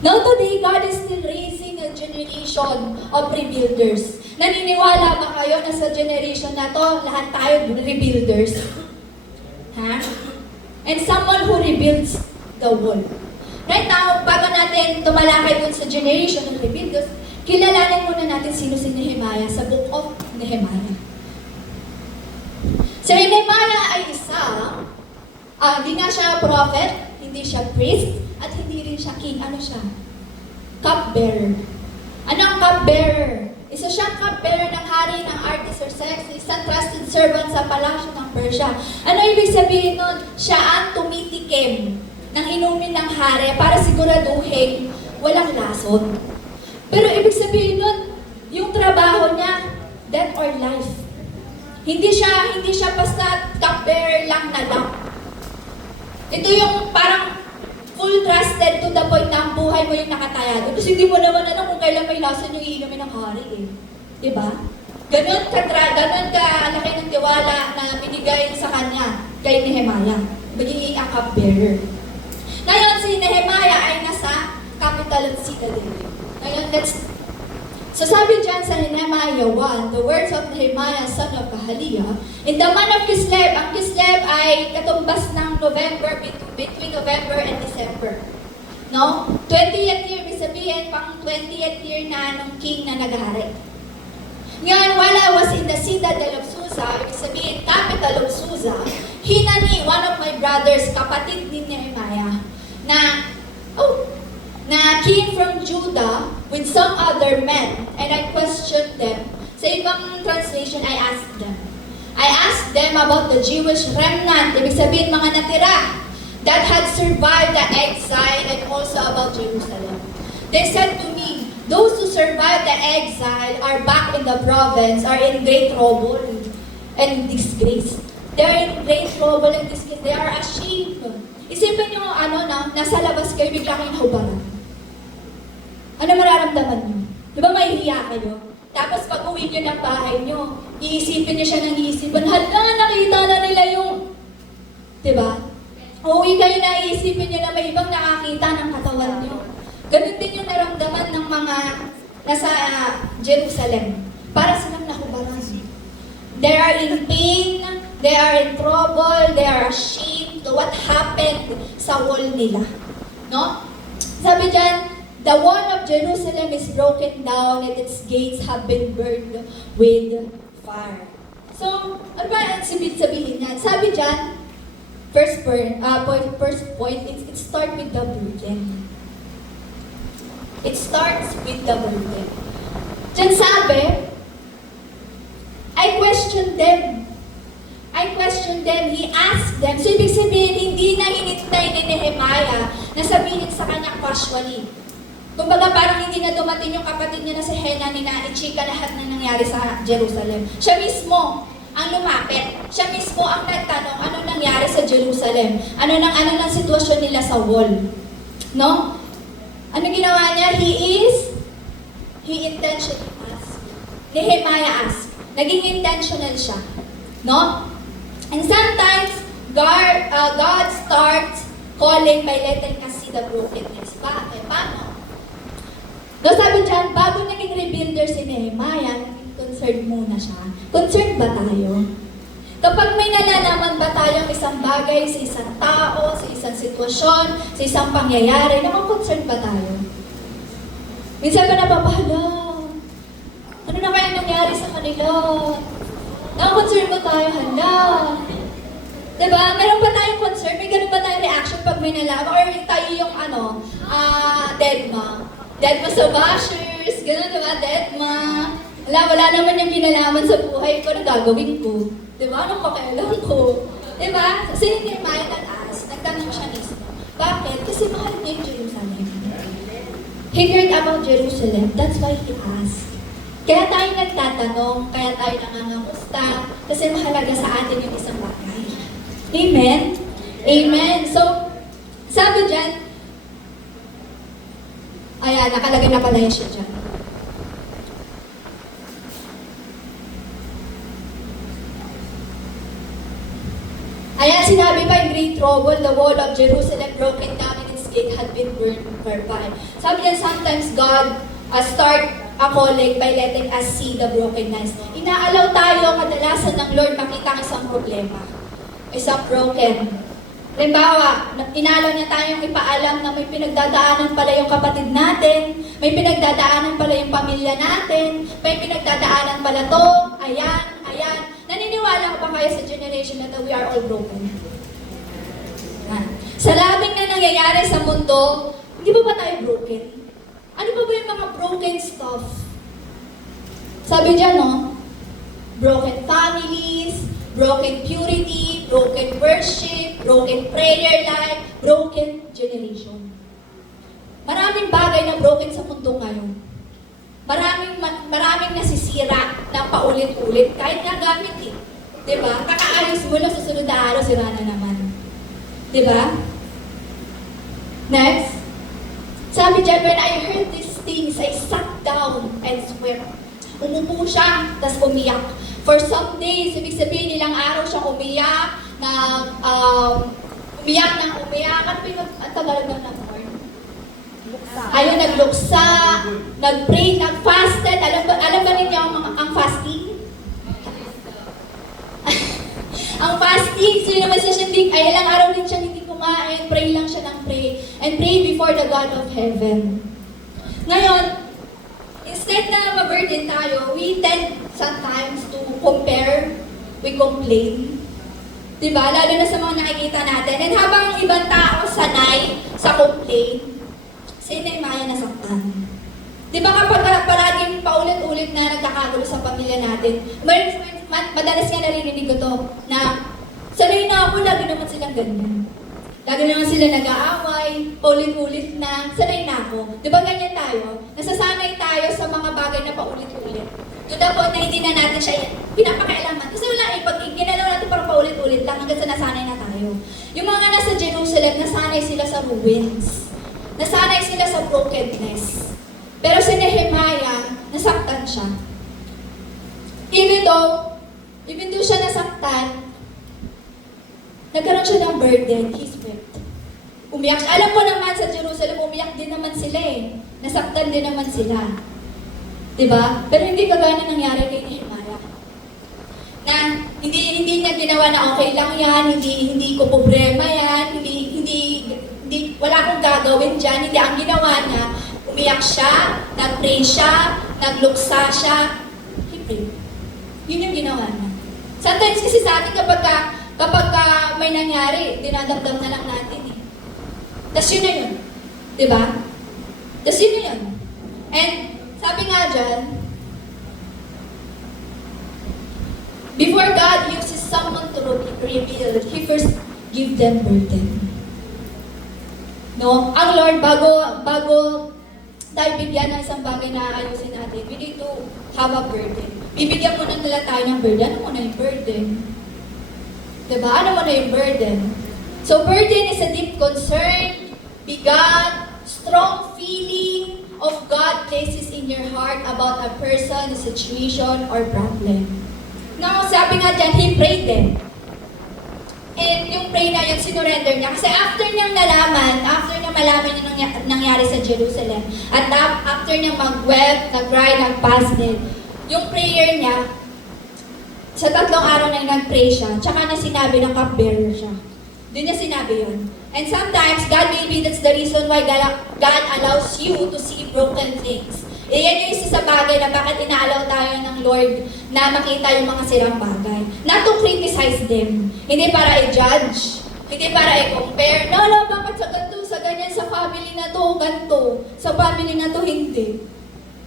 Now today, God is still raising a generation of rebuilders. Naniniwala ba kayo na sa generation na to, lahat tayo rebuilders? Ha? And someone who rebuilds the wall. Right now, bago natin tumalakay dun sa generation ng rebuilders, kilalanin muna natin sino si Nehemiah sa Book of Nehemiah. Si Nehemiah ay isa, hindi nga siya prophet, hindi siya priest, at hindi rin siya king. Ano siya? Cupbearer. Ano ang cupbearer? Isa siyang cupbearer ng hari ng Artaxerxes, isang trusted servant sa palasyo ng Persia. Ano ibig sabihin nun? Siya ang tumitikim ng inumin ng hari para siguraduhin walang lason. Pero ibig sabihin nun, yung trabaho niya, death or life. Hindi siya basta cupbearer lang na lang. Ito yung parang full trusted to the point na ang buhay mo yung nakataya doon. Kasi hindi mo naman alam kung kailan may lason yung iinumin ng hari eh. Diba? Ganon ka-laki ng tiwala na binigay sa kanya kay Nehemiah. Magiging a cupbearer. Ngayon, si Nehemiah ay nasa capital of Citadel. Ngayon, so sabi dyan sa Nehemiah 1, the words of Nehemiah, son of Kahaliah, in the month of Kislev, ang Kislev ay katumbas ng November, between November and December. No? 20th year, ibig sabihin, pang 20th year na nung king na naghari. Ngayon, while I was in the citadel of Susa, ibig sabihin, capital of Susa, hinani, one of my brothers, kapatid ni Nehemiah, na came from Judah with some other men, and I questioned them. Sa ibang translation, I asked them about the Jewish remnant, ibig sabihin mga natira, that had survived the exile, and also about Jerusalem. They said to me, those who survived the exile are back in the province, are in great trouble and disgrace. They are in great trouble and disgrace. They are ashamed. Isipin nyo, nasa labas kayo, bigla kayong nahubaran. Ano mararamdaman nyo? Di ba mahihiya kayo? Tapos pag uwi nyo ng bahay nyo, iisipin nyo siya ng iisipin, hala, nakita na nila yung... Di ba? Uwi kayo na iisipin nyo na may ibang nakakita ng katawan nyo. Ganun din yung naramdaman ng mga nasa Jerusalem. Para silang nahubaran. They are in pain, they are in trouble, they are ashamed to what happened sa wall nila. No? Sabi dyan, the wall of Jerusalem is broken down and its gates have been burned with fire. So, ano ba ang sabihin niyan? Sabi dyan, first point, it starts with the burden. It starts with the burden. Diyan sabi, I questioned them. He asked them. So, ibig sabihin, hindi na hinintay ni Nehemiah na sabihin sa kanya casually. Kumbaga parang hindi na dumating yung kapatid niya na si Hanani na i-chika lahat na nangyari sa Jerusalem. Siya mismo ang lumapit. Siya mismo ang nagtanong ano nangyari sa Jerusalem. Ano nang sitwasyon nila sa wall. No? Ano ginawa niya? He intentionally asked. Nehemiah asked. Naging intentional siya. No? And sometimes, God starts calling by letting us see the brokenness. Bakit? Paano? No, sabi dyan, bago naging rebuilder si Nehemiah, naging concerned muna siya. Concerned ba tayo? Kapag may nalalaman ba tayong isang bagay sa isang tao, sa isang sitwasyon, sa isang pangyayari, concerned ba tayo? Minsan ba napapahala? Ano na kaya nangyari sa kanila? Concerned ba tayo? Hala? Diba? Meron ba tayong concern? May ganun ba tayong reaction pag may nalaman? Or tayo yung deadma? Deadma sa bashers, gano'n diba? Deadma. Wala naman yung kinalaman sa buhay ko, ano gagawin ko? Diba? Anong pakialam ko? Diba? Kasi hindi Nehemiah nag-ask, nagtanong siya mismo. Bakit? Kasi mahal niya yung Jerusalem. He heard about Jerusalem, that's why he asked. Kaya tayo nagtatanong, kaya tayo nangangamusta, kasi mahalaga sa atin yung isang bagay. Amen? Amen. So, sabi dyan, ayan, nakalagay na pala siya dyan. Ayan, sinabi pa in great trouble, the wall of Jerusalem broken down and its it had been burned by. Sabi niya, sometimes God start a calling by letting us see the brokenness. Inaalaw tayo kadalasan ng Lord makita ang isang problema. Isang broken. Halimbawa, inaalaw niya tayong ipaalam na may pinagdadaanan pala yung kapatid natin, may pinagdadaanan pala yung pamilya natin, may pinagdadaanan pala to, ayan, ayan. Naniniwala ka ba kayo sa generation na to, we are all broken? Sa labing na nangyayari sa mundo, hindi ba tayo broken? Ano ba yung mga broken stuff? Sabi dyan, no? Broken families, broken purity, broken worship, broken prayer life, broken generation. Maraming bagay na broken sa mundo ngayon. Maraming nasisira na paulit-ulit, kahit nga gamit eh. Diba? Kakaayos mo lang, susunod na araw, sira na naman. Diba? Next. Sabi dyan, when I heard these things, I sat down and wept. Umupo siya, tas umiyak. For some days, ibig sabihin ilang araw siyang umiyak, umiyak ng umiyak, at ang tagal na ng Lord. Ayun, nagluksa, nag-pray, nag-fasted. Alam ba ninyo ang fasting? Ang fasting, sino naman siya ay ilang araw din siya hindi kumain, pray lang siya ng pray, and pray before the God of heaven. Ngayon, instead na ma-burden tayo, we tend sometimes to compare, we complain. Diba? Lalo na sa mga nakikita natin. And habang ang ibang tao sanay sa complain, si Nehemiah nasaktan. Diba kapag palaging paulit-ulit na nagkakagulo sa pamilya natin, madalas nga narinig ko to, na sanay na ako, lagi naman silang ganyan. Lagi naman sila nag-aaway, paulit-ulit na, sanay na ako. Diba ganyan tayo? Nasasanay tayo sa mga bagay na paulit-ulit. To the point na hindi na natin siya pinapakialaman. Kasi wala eh, pag ginalaw natin parang paulit-ulit lang hanggang sa nasanay na tayo. Yung mga nasa Jerusalem, nasanay sila sa ruins. Nasanay sila sa brokenness. Pero si Nehemiah, nasaktan siya. Even though siya nasaktan, nagkaroon siya ng burden, he wept. Umiyak siya. Alam ko naman sa Jerusalem, umiyak din naman sila eh. Nasaktan din naman sila. Diba? Pero hindi kagaya na nangyari kay Nehemiah. Na hindi niya ginawa na okay lang yan, hindi ko problema yan, wala akong gagawin dyan. Hindi, ang ginawa niya, umiyak siya, nag-pray siya, nagluksa siya, he prayed. Yun yung ginawa niya. Sometimes kasi sa atin kapag may nangyari, dinadamdam na lang natin eh. Tas yun na yun. Diba? Tas yun na yun. And sabi nga dyan, before God uses someone to rebuild, He first give them burden. No? Ang Lord, bago tayo bigyan ng isang bagay na ayusin natin, we need to have a burden. Bibigyan muna nila tayo ng burden. Ano muna yung burden? Diba? Ano muna yung burden? So, burden is a deep concern, bigat, strong feeling of God places in your heart about a person, a situation, or problem. Now, sabi nga dyan, he prayed them. And yung pray na yun, sinurrender niya. Kasi after niyang malaman yung nangyari sa Jerusalem, at after niyang mag-wept, nag-cry, nag-fasted, yung prayer niya, sa 3 araw na nag-pray siya, tsaka na sinabi ng cupbearer siya. Doon niya sinabi yun. And sometimes, God maybe that's the reason why God allows you to see broken things. Yan yung isa sa bagay na bakit inaalaw tayo ng Lord na makita yung mga sirang bagay. Not to criticize them. Hindi para i-judge. Hindi para i-compare. No, bakit sa ganito, sa ganyan, sa family na to, ganito. Sa family na to, hindi.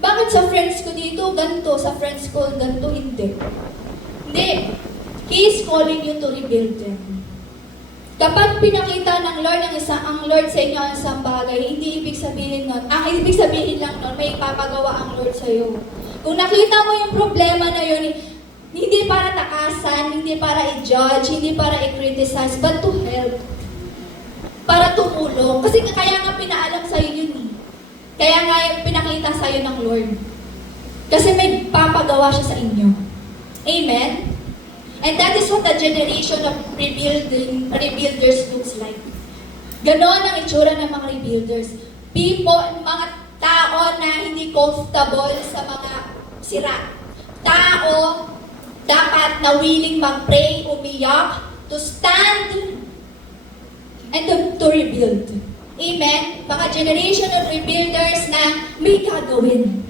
Bakit sa friends ko dito, ganito. Sa friends ko, ganito, hindi. Hindi. He is calling you to rebuild them. Kapag pinakita ng Lord ang Lord sa inyo ang isang bagay, hindi ibig sabihin nun, ibig sabihin lang nun, may ipapagawa ang Lord sa iyo. Kung nakita mo yung problema na yun, hindi para takasan, hindi para i-judge, hindi para i-criticize, but to help. Para tumulong. Kasi kaya nga pinaalam sa iyo yun eh. Kaya nga yung pinakita sa iyo ng Lord. Kasi may papagawa siya sa inyo. Amen? And that is what the generation of rebuilders looks like. Ganon ang itsura ng mga rebuilders. People, mga tao na hindi comfortable sa mga sira. Tao dapat na willing mag-pray, umiyak, to stand, and to rebuild. Amen? Mga generation of rebuilders na may gagawin.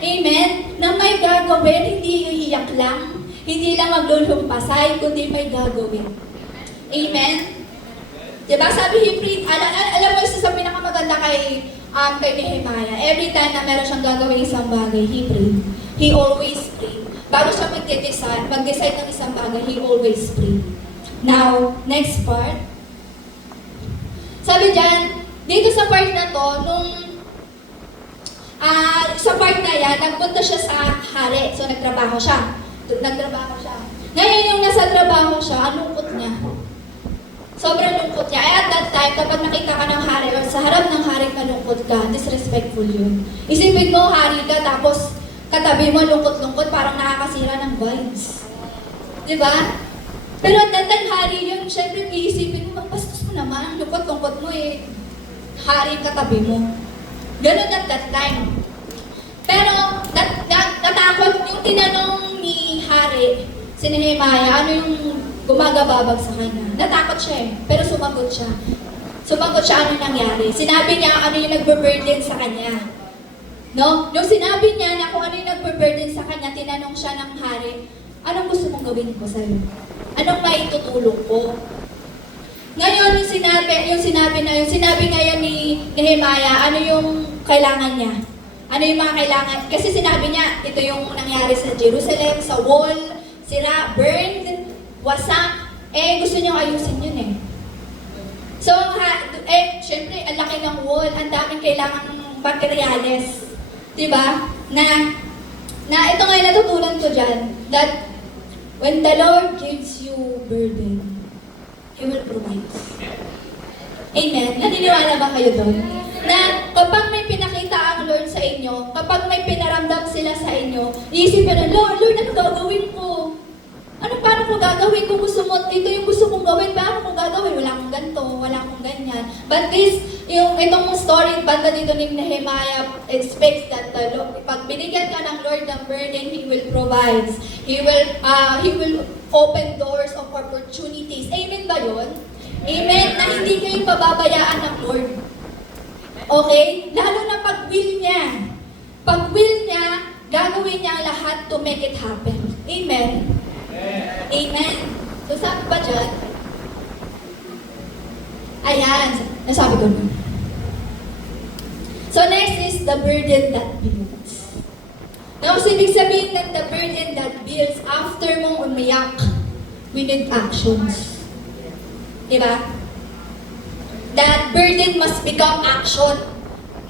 Amen? Na may gagawin, hindi iiyak lang, hindi lang maglulumpasay, kundi may gagawin. Amen? Diba? Sabi Hebrew, alam mo isa sa pinakamaganda kay Nehemiah, every time na meron siyang gagawin isang bagay, he prayed. He always prayed. Bago siya mag-decide ng isang bagay, he always prayed. Now, next part. Sabi dyan, dito sa part na to, sa part na yan, nagpunta siya sa hari. So, nagtrabaho siya. Ngayon, yung nasa trabaho siya, ang lungkot niya. Sobrang lungkot niya. At that time, kapag nakita ka ng hari or sa harap ng hari malungkot ka, disrespectful yun. Isipin mo, hari ka, tapos katabi mo, lungkot-lungkot, parang nakakasira ng vibes. Diba? Pero at that time, hari yun, syempre, iisipin mo, magpastos mo naman, lungkot-lungkot mo eh. Hari katabi mo. Ganun at that time. Pero, natakot yung tinanong ni hari, si Nehemiah, ano yung gumagababag sa kanya. Natakot siya eh, pero sumagot siya. Sumagot siya ano nangyari. Sinabi niya ano yung nagbe-burden sa kanya. No? Yung sinabi niya na kung ano yung nagbe-burden sa kanya, tinanong siya ng hari, anong gusto mong gawin ko sa'yo? Anong maitutulong ko? Ngayon, yung sinabi ngayon ni Nehemiah, ano yung kailangan niya? Ano yung mga kailangan? Kasi sinabi niya, ito yung nangyari sa Jerusalem, sa wall, sira, burned, wasak, gusto niyo ayusin yun eh. So, syempre, ang laki ng wall, ang daming kailangan materyales. Diba? Na ito nga yung natutunan ko dyan, that when the Lord gives you burden, He will provide. Amen? Naniniwala ba kayo doon? Na kapag may pinakita ang Lord sa inyo, kapag may pinaramdam sila sa inyo, iisipin na, Lord, ano gagawin ko? Paano ko gagawin kung gusto mo, ito yung gusto kong gawin, paano ko gagawin? Wala akong ganito, wala akong ganyan. But itong story, banda dito ni Nehemiah expects that pag binigyan ka ng Lord ng burden, He will provide. He will open doors of opportunities. Amen ba yun? Amen? Na hindi kayo pababayaan ng Lord. Okay? Lalo na pag will niya. Pag will niya, gagawin niya ang lahat to make it happen. Amen? Amen. So sabi ba dyan? Ayan, nasabi ko na. So next is the burden that builds. Now, ibig sabihin ng the burden that builds, after mong umiyak, we need actions. Diba? That burden must become action.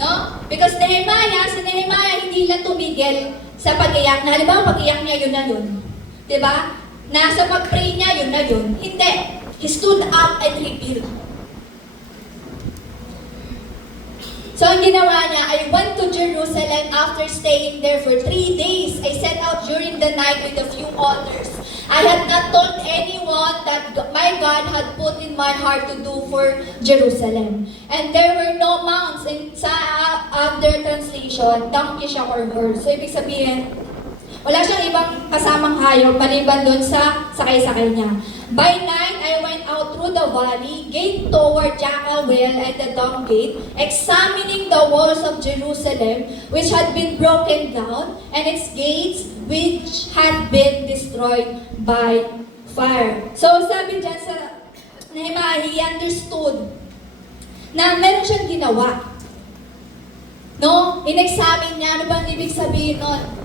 No? Because si Nehemiah, hindi lang tumigil sa pag-iyak. Na halimbawa, pag-iyak niya, yun na yun. Diba? Nasa pag-pray niya, yun na yun. Hindi. He stood up and rebuilt. So, ang ginawa niya, I went to Jerusalem after staying there for 3 days. I set out during the night with a few others. I had not told anyone that my God had put in my heart to do for Jerusalem. And there were no mounts. Sa other translation, donkey siya or horse. So, ibig sabihin, wala siyang ibang kasamang hayop maliban doon sa sakay-sakay niya. By night, I went out through the valley, gate toward Jackal Well and the Dung Gate, examining the walls of Jerusalem, which had been broken down, and its gates, which had been destroyed by fire. So, sabi dyan sa Nehemiah, he understood na meron siyang ginawa. No? In-examine niya, ano ba ang ibig sabihin nun?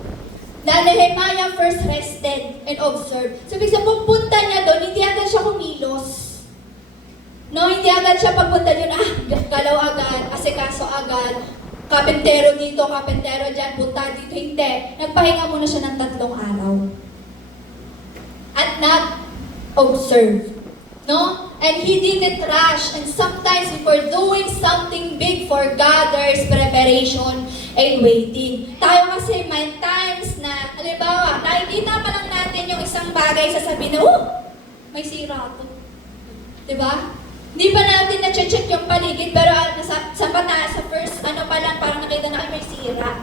Na Nehemiah first rested and observed. So, ibig sabihin, pupunta niya doon, hindi agad siya kumilos. No, hindi agad siya pagpunta doon, galaw agad, asikaso agad, kapentero dito, kapentero dyan, punta dito, hindi. Nagpahinga muna siya ng 3 araw. At nag-observe. No? And he didn't rush. And sometimes before doing something big for God, there is preparation and waiting. Tayo kasi may times na, halimbawa, nakikita pa lang natin yung isang bagay, sasabihin na, may sira to. Diba? Hindi pa natin na-check yung paligid, pero sa mata, sa first, pa lang, parang nakita na may sira.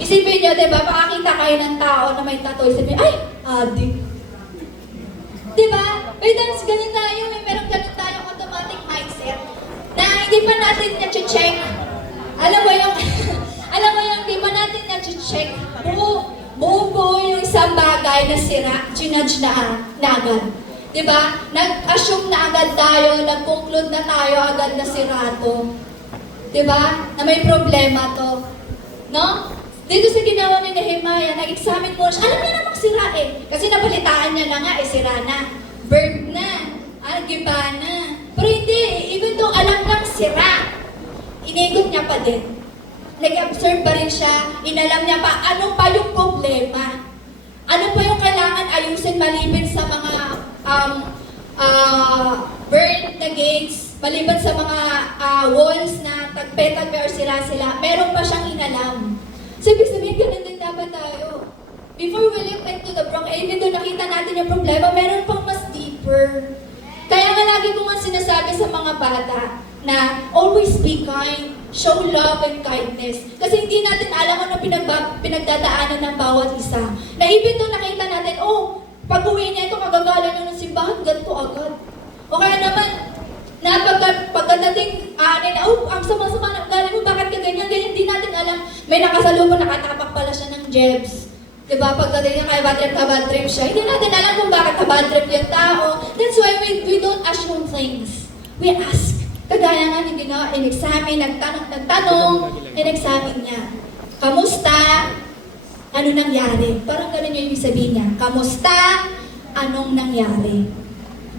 Isipin nyo, di ba, makakita kayo ng tao na may tattoo, isipin, ay, adik. Di ba? May dance ganun tayo, meron ganun tayong automatic mindset na hindi pa natin na-check. Alam mo yung, hindi pa natin na-check. Buo yung isang bagay na sira, ginudge na agad. Diba? Nag-assume na agad tayo, nag-conclude na tayo agad na sira to. Diba? Na may problema to. No? Dito sa ginawa ni Nehemiah, nag-examine mo siya. Alam niya namang sira eh. Kasi napalitaan niya na nga, sira na. Burnt na. Giba na. Pero hindi, even though alam nang sira, inigot niya pa din. Nag-observe pa rin siya, inalam niya pa, ano pa yung problema? Ano pa yung kailangan ayusin maliban sa mga burn the gates, maliban sa mga walls na tagpe-tagpe or sila-sila, meron pa siyang inalam. So, ibig sabihin, ganun din dapat tayo. Before we look into the wrong, even though nakita natin yung problema, meron pang mas deeper. Kaya nga lagi ko nga sinasabi sa mga bata na always be kind, show love and kindness. Kasi hindi natin alam ano pinagdadaanan ng bawat isa. Na even though nakita natin, oh, pag-uwi niya ito, kagagalan niya ng simbahan, ganito agad. O kaya naman, na pagdating, ang sama-sama ng galing mo, bakit ka ganyan? Hindi natin alam. May nakasalubong, nakatapak pala siya ng jebs. Diba? Pagdating niya kay bad trip siya, hindi natin alam kung bakit bad trip yung tao. That's why we don't assume things. We ask. Kagaya nga ni ginawa, in-examine, nagtanong, in-examine niya. Kamusta? Ano nangyari? Parang ganun yung ibig sabihin niya. Kamusta? Anong nangyari?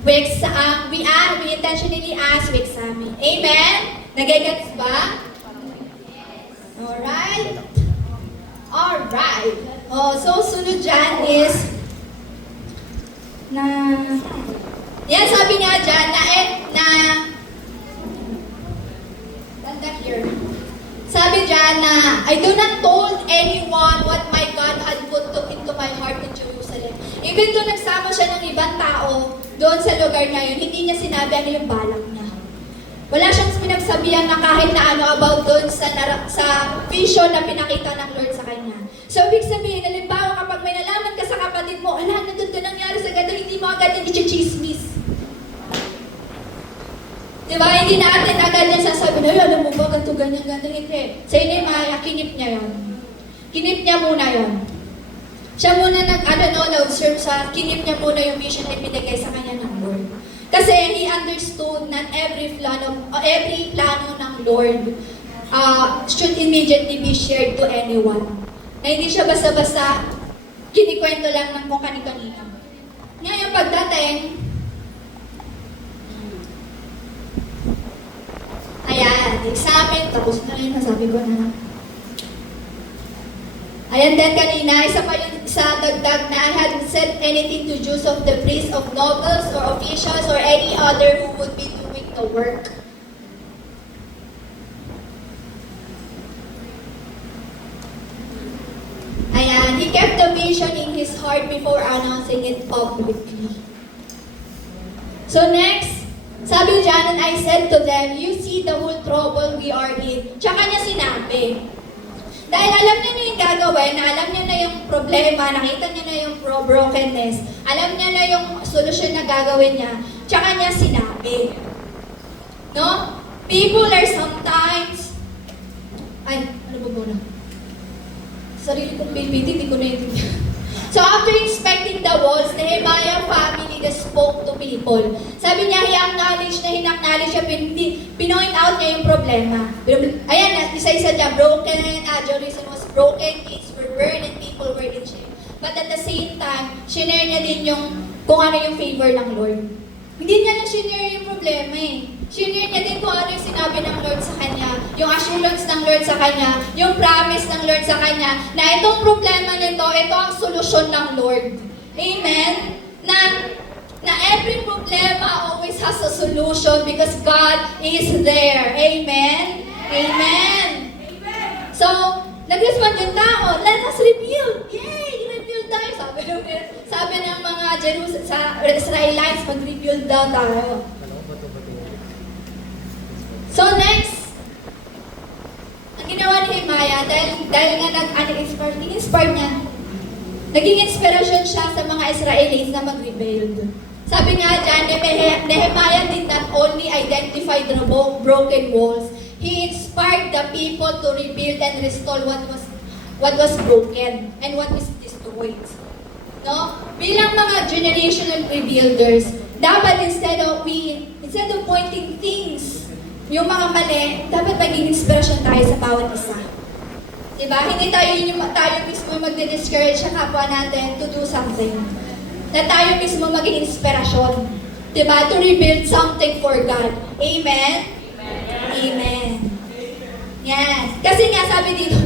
We intentionally ask, we examine. Amen? Nagigets ba? Alright? Alright. So sunod dyan is yan, sabi nga dyan here. Sabi dyan na, I do not told anyone what my God had put into my heart in Jerusalem. Even though nagsama siya ng ibang tao doon sa lugar na yun, hindi niya sinabi ano yung balak niya. Wala siyang pinagsabihan na kahit na ano about doon sa vision na pinakita ng Lord sa kanya. So, ibig sabihin, halimbawa kapag may nalaman ka sa kapatid mo, ala, nandun nangyari sa ganda, hindi mo agad yung i-chismis. Diba? Hindi natin agad yan sasabihin, ay, alam mo ba, ganito, ganyan, hindi. Sa Nehemiah, kinip niya yun. Kinip niya muna yun. Siya muna nag-observe sa, kinip niya muna yung mission na pinigay sa kanya ng Lord. Kasi he understood that every plano ng Lord should immediately be shared to anyone. Na hindi siya basta-basta kinikwento lang ng kung kani-kanina. Ngayon pagdating, ayan, examine, tapos na rin, nasabi ko na. Ayan din kanina, isa pa yung sa dagdag na I hadn't said anything to Jews of the priests, of nobles, or officials, or any other who would be doing the work. Ayan, he kept the vision in his heart before announcing it publicly. So next, sabi dyan, and I said to them, you see the whole trouble we are in. Tsaka niya sinabi. Dahil alam niya na yung gagawin, alam niya na yung problema, nakita niya na yung brokenness, alam niya na yung solusyon na gagawin niya, tsaka niya sinabi. No? People are sometimes, ano ba muna? Sarili kong PPT, hindi ko na So after inspecting the walls, Nehemiah family spoke to people. Sabi niya, hinaknowledge niya, pinoint out niya yung problema. Ayan, isa-isa dyan, Jerusalem was broken, gates were burned, and people were in shame. But at the same time, shinare niya din kung ano yung favor ng Lord. Hindi niya lang shinare yung problema eh. Shinare niya din kung ano yung sinabi ng Lord sa kanya, yung assurance ng Lord sa kanya, yung promise ng Lord sa kanya, na itong problema nito, ito ang solusyon ng Lord. Amen? Na every problema always has a solution because God is there. Amen? Amen? So, nag-respond yung tao, let us rebuild. Yay! Rebuild tayo. Sabi ng mga Israelites, mag-rebuild daw tayo. So next, ang ginawa ni Nehemiah, dahil nga nag-inspire niya, naging inspirasyon siya sa mga Israelis na mag-rebuild. Sabi nga dyan, Nehemiah did not only identify the broken walls, he inspired the people to rebuild and restore what was broken and what was destroyed. No? Bilang mga generational rebuilders, dapat instead of pointing things, yung mga mali, dapat maging inspirasyon tayo sa bawat isa. Diba? Hindi tayo mismo magdi-discourage sa kapwa natin to do something. Na tayo mismo maging inspirasyon. Diba? To rebuild something for God. Amen? Amen. Yes. Kasi nga sabi dito,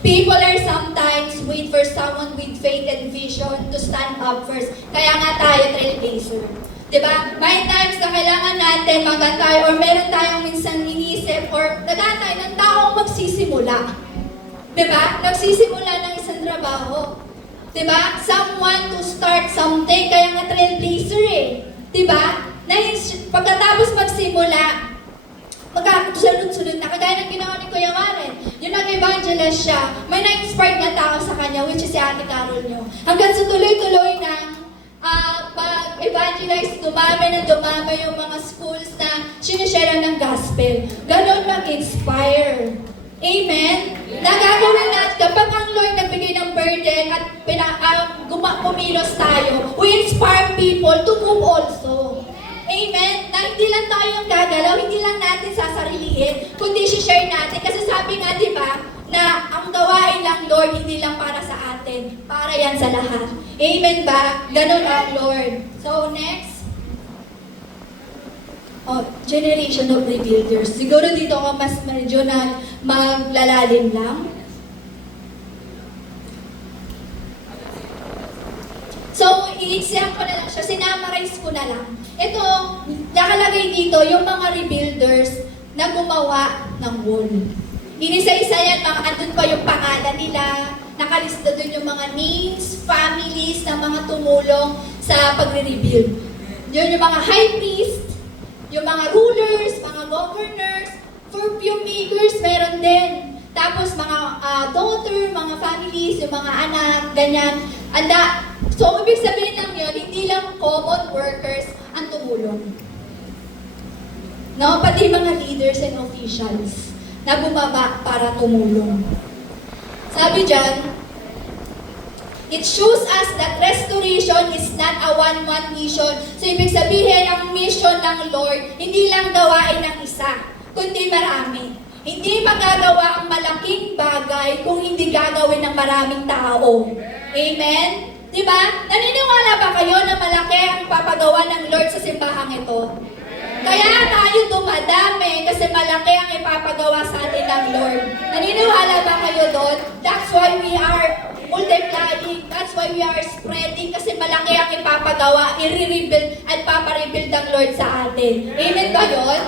people are sometimes wait for someone with faith and vision to stand up first. Kaya nga tayo trailblazer. Diba? May times na kailangan natin magantay or meron tayong minsan inisip or nagantay ng taong magsisimula. Diba? Nagsisimula ng isang trabaho. Diba? Someone to start something. Kaya nga trailblazer eh. Diba? Pagkatapos magsimula, magkasunod-sunod na. Kagaya ng ginawa ni Kuya Warren. Yung nag-evangelize siya, may na-inspired na tao sa kanya, which is si Ate Carol nyo. Hanggang sa tuloy-tuloy ng pag-evangelize, dumami yung mga schools na sinishare ng gospel. Ganon mag-inspire. Amen? Nagagawin natin, kapag ang Lord nagbigay ng burden at kumilos tayo, we inspire people to move also. Amen? Na hindi lang tayo yung gagalaw, hindi lang natin sasarilihin, kundi share natin. Kasi sabi nga, di ba, na ang gawain ng Lord, hindi lang para sa atin, para yan sa lahat. Amen ba? Ganon ang Lord. So, next. Generation of rebuilders. Siguro dito ako mas medyo na maglalalim lang. So, i-example na lang siya. Sinamarize ko na lang. Ito, nakalagay dito yung mga rebuilders na gumawa ng wall. Inisa-isa yan, andun pa yung pangalan nila, nakalista dun yung mga names, families na mga tumulong sa pagre-rebuild. Yun yung mga high priest, yung mga rulers, mga governors, perfume makers, meron din. Tapos mga daughter, mga families, yung mga anak, ganyan. So, ibig sabihin lang yun, hindi lang common workers ang tumulong. No? Pati mga leaders and officials na bumaba para tumulong. Sabi dyan, it shows us that restoration is not a one-man mission. So, ibig sabihin, ang mission ng Lord, hindi lang gawain ng isa, kundi marami. Hindi magagawa ang malaking bagay kung hindi gagawin ng maraming tao. Amen? Diba? Naniniwala ba kayo na malaki ang papagawa ng Lord sa simbahang ito? Kaya tayo dumadami kasi malaki ang ipapagawa sa atin ng Lord. Naniniwala ba kayo doon? That's why we are multiplying. That's why we are spreading kasi malaki ang ipapagawa, i-rebuild at paparebuild ng Lord sa atin. Amen ba yun?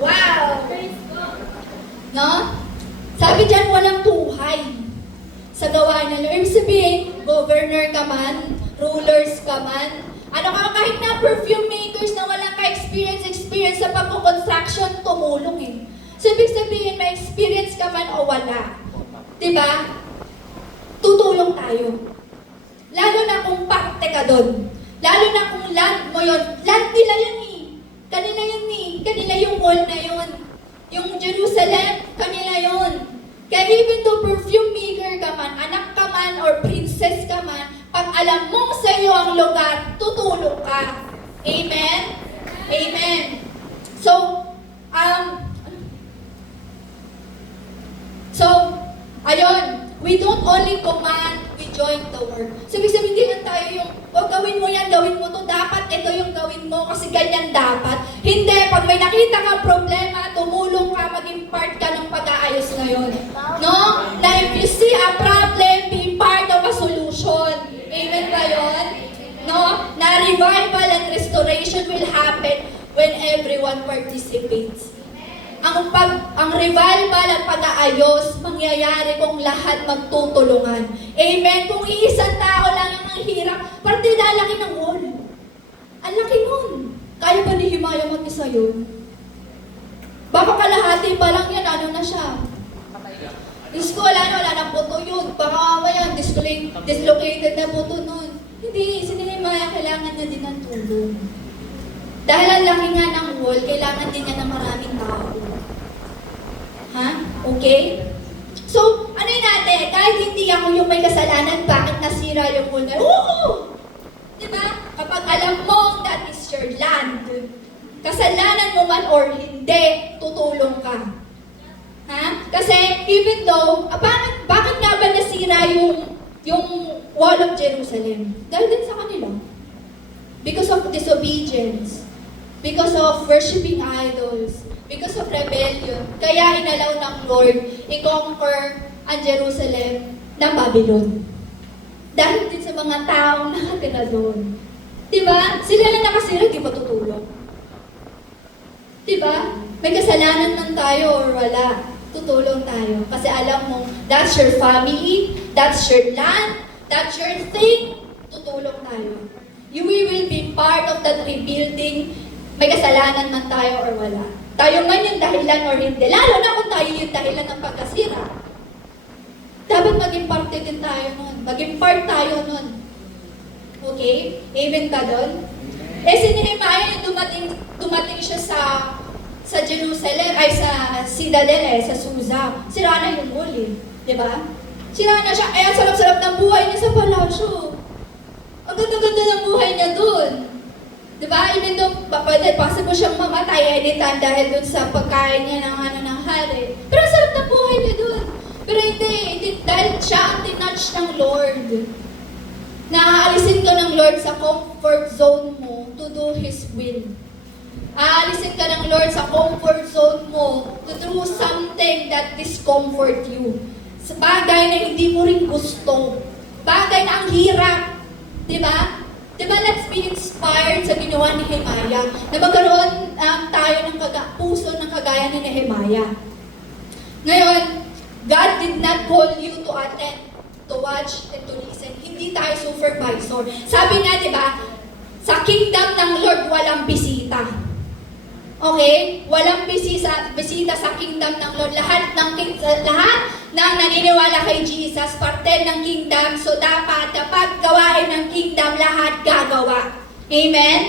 Wow! No? Sabi dyan, walang tuhay sa gawa ng Lord. Ibig sabihin, governor ka man, rulers ka man, kahit na perfume makers na walang ka-experience sa pagkukonstruction, tumulong eh. So, ibig sabihin, may experience ka man o wala. Diba? Tutulong tayo. Lalo na kung parte ka doon. Lalo na kung land mo yun. Land nila yun eh. Kanila yun eh. Kanila yung wall na yun. Yung Jerusalem, kanila yun. Kaya even though perfume maker ka man, anak ka man, or princess ka man, pag alam mong sa iyo ang lugar, tutulong ka. Amen? Amen. So, ayun, we don't only command, we join the work. So, ibig sabihin, hindi lang tayo yung, gawin mo yan, gawin mo to, dapat ito yung gawin mo, kasi ganyan dapat. Hindi, pag may nakita kang problema, tumulong ka, maging part ka ng pag-aayos ngayon. No? Na if you see a problem, be part of a solution. Amen ba yun? No? Na revival and restoration will happen when everyone participates. Ang revival at pag-aayos mangyayari kung lahat magtutulungan. Amen? Kung iisang tao lang yung hirap, parte na laki ng wall. Ang laki nun. Kaya kaya ba ni Himaya mag-isa yun? Baka kalahati pa lang yan, ano na siya? Diyos ko, wala na puto yun. Baka mamaya, dislocated na puto nun. Hindi, si Nehemiah kailangan niya din ng tulong. Dahil ang laki nga ng wall, kailangan din niya ng maraming tao. Ha? Okay? So, ano yun natin? Kahit hindi ako yung may kasalanan, bakit nasira yung wall na? Oo! Diba? Kapag alam mo that is your land, kasalanan mo man or hindi, tutulong ka. Ha? Kasi even though, bakit nga ba nasira yung wall of Jerusalem? Dahil din sa kanila. Because of disobedience. Because of worshiping idols. Because of rebellion. Kaya inalaw ng Lord i-conquer ang Jerusalem ng Babylon. Dahil din sa mga taong nakatira doon. Diba? Sila na nakasira, di ba tutulong? Diba? May kasalanan man tayo or wala. Tutulong tayo. Kasi alam mo, that's your family, that's your land, that's your thing. Tutulong tayo. We will be part of that rebuilding. May kasalanan man tayo or wala. Tayo man yung dahilan or hindi. Lalo na kung tayo yung dahilan ng pagkasira. Dapat maging parte din tayo nun. Maging part tayo nun. Okay? Amen ka doon? Si Nehemiah yung dumating siya sa Jerusalem, ay sa Citadel sa Susa. Sira na yung wall Diba? Sira na siya. Ang sarap-sarap ng buhay niya sa palasyo. Ang ganda-ganda ng buhay niya doon. Diba? Even though possible siyang mamatay anytime dahil doon sa pagkain niya ng hari. Pero ang sarap ng buhay niya doon. Pero hindi dahil siya ang tinouch ng Lord. Naaalisin ka ng Lord sa comfort zone mo to do His will. Aalisin ka ng Lord sa comfort zone mo to do something that discomfort you. Sa bagay na hindi mo rin gusto. Bagay na ang hirap. Diba? Diba, let's be inspired sa ginawa ni Nehemiah na magkaroon tayo ng puso ng kagaya ni Nehemiah. Ngayon, God did not call you to attend, to watch, and to listen. Hindi tayo supervisor. Sabi nga, di ba, sa kingdom ng Lord, walang bisita. Okay? Walang bisita sa kingdom ng Lord. Lahat ng naniniwala kay Jesus, parte ng kingdom. So, dapat kapag gawain ng kingdom, lahat gagawa. Amen?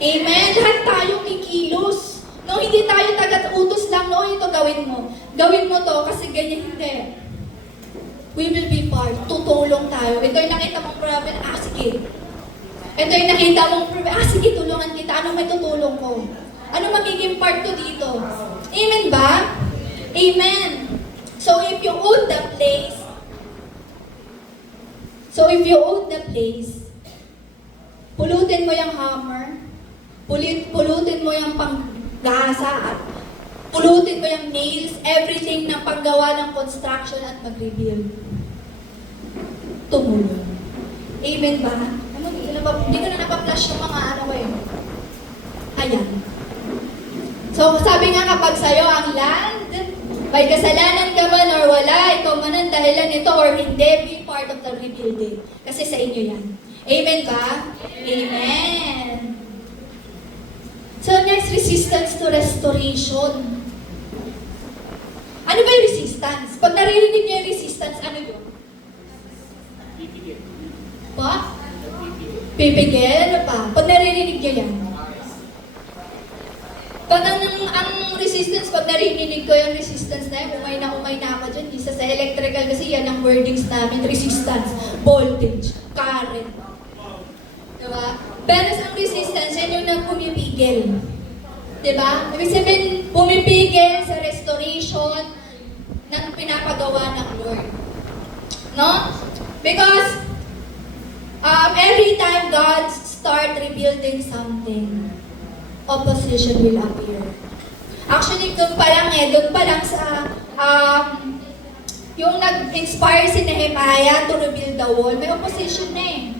Amen? Lahat tayo kikilos. No, hindi tayo taga-utos lang, no, ito gawin mo. Gawin mo to kasi ganyan hindi. We will be part. Tutulong tayo. Ito yung nakita mong problem, sige. Ito yung nakita mong problem, sige, tulungan kita. Ano may tutulong ko? Ano magiging part ko dito? Amen ba? Amen. So if you own the place, pulutin mo yung hammer, pulutin mo yung panggasa, at pulutin mo yung nails, everything na paggawa ng construction at mag-rebuild. Tumulong. Amen ba? Hindi ko na napaplush yung mga Ayan. So, sabi nga kapag sa'yo ang land, may kasalanan ka man or wala, ikaw man ang dahilan nito or hindi, be part of the rebuilding. Kasi sa inyo yan. Amen ba? Amen. So, next, resistance to restoration. Ano ba yung resistance? Pag naririnig niyo yung resistance, ano yun? Pa? Pipigil? Ano pa? Pag naririnig niyo yan. Pag ang resistance, pag narinig ko yung resistance na yun, umay na ako dyan. Isa sa electrical kasi yan ang wordings namin, resistance, voltage, current. Diba? Pero sa resistance, yan yung nagpumipigil. Diba? Ibig sabihin, pumipigil sa restoration ng pinapagawa ng Lord. No? Because every time God start rebuilding something, opposition will appear. Actually, doon pa lang sa yung nag-inspire si Nehemiah to rebuild the wall, may opposition na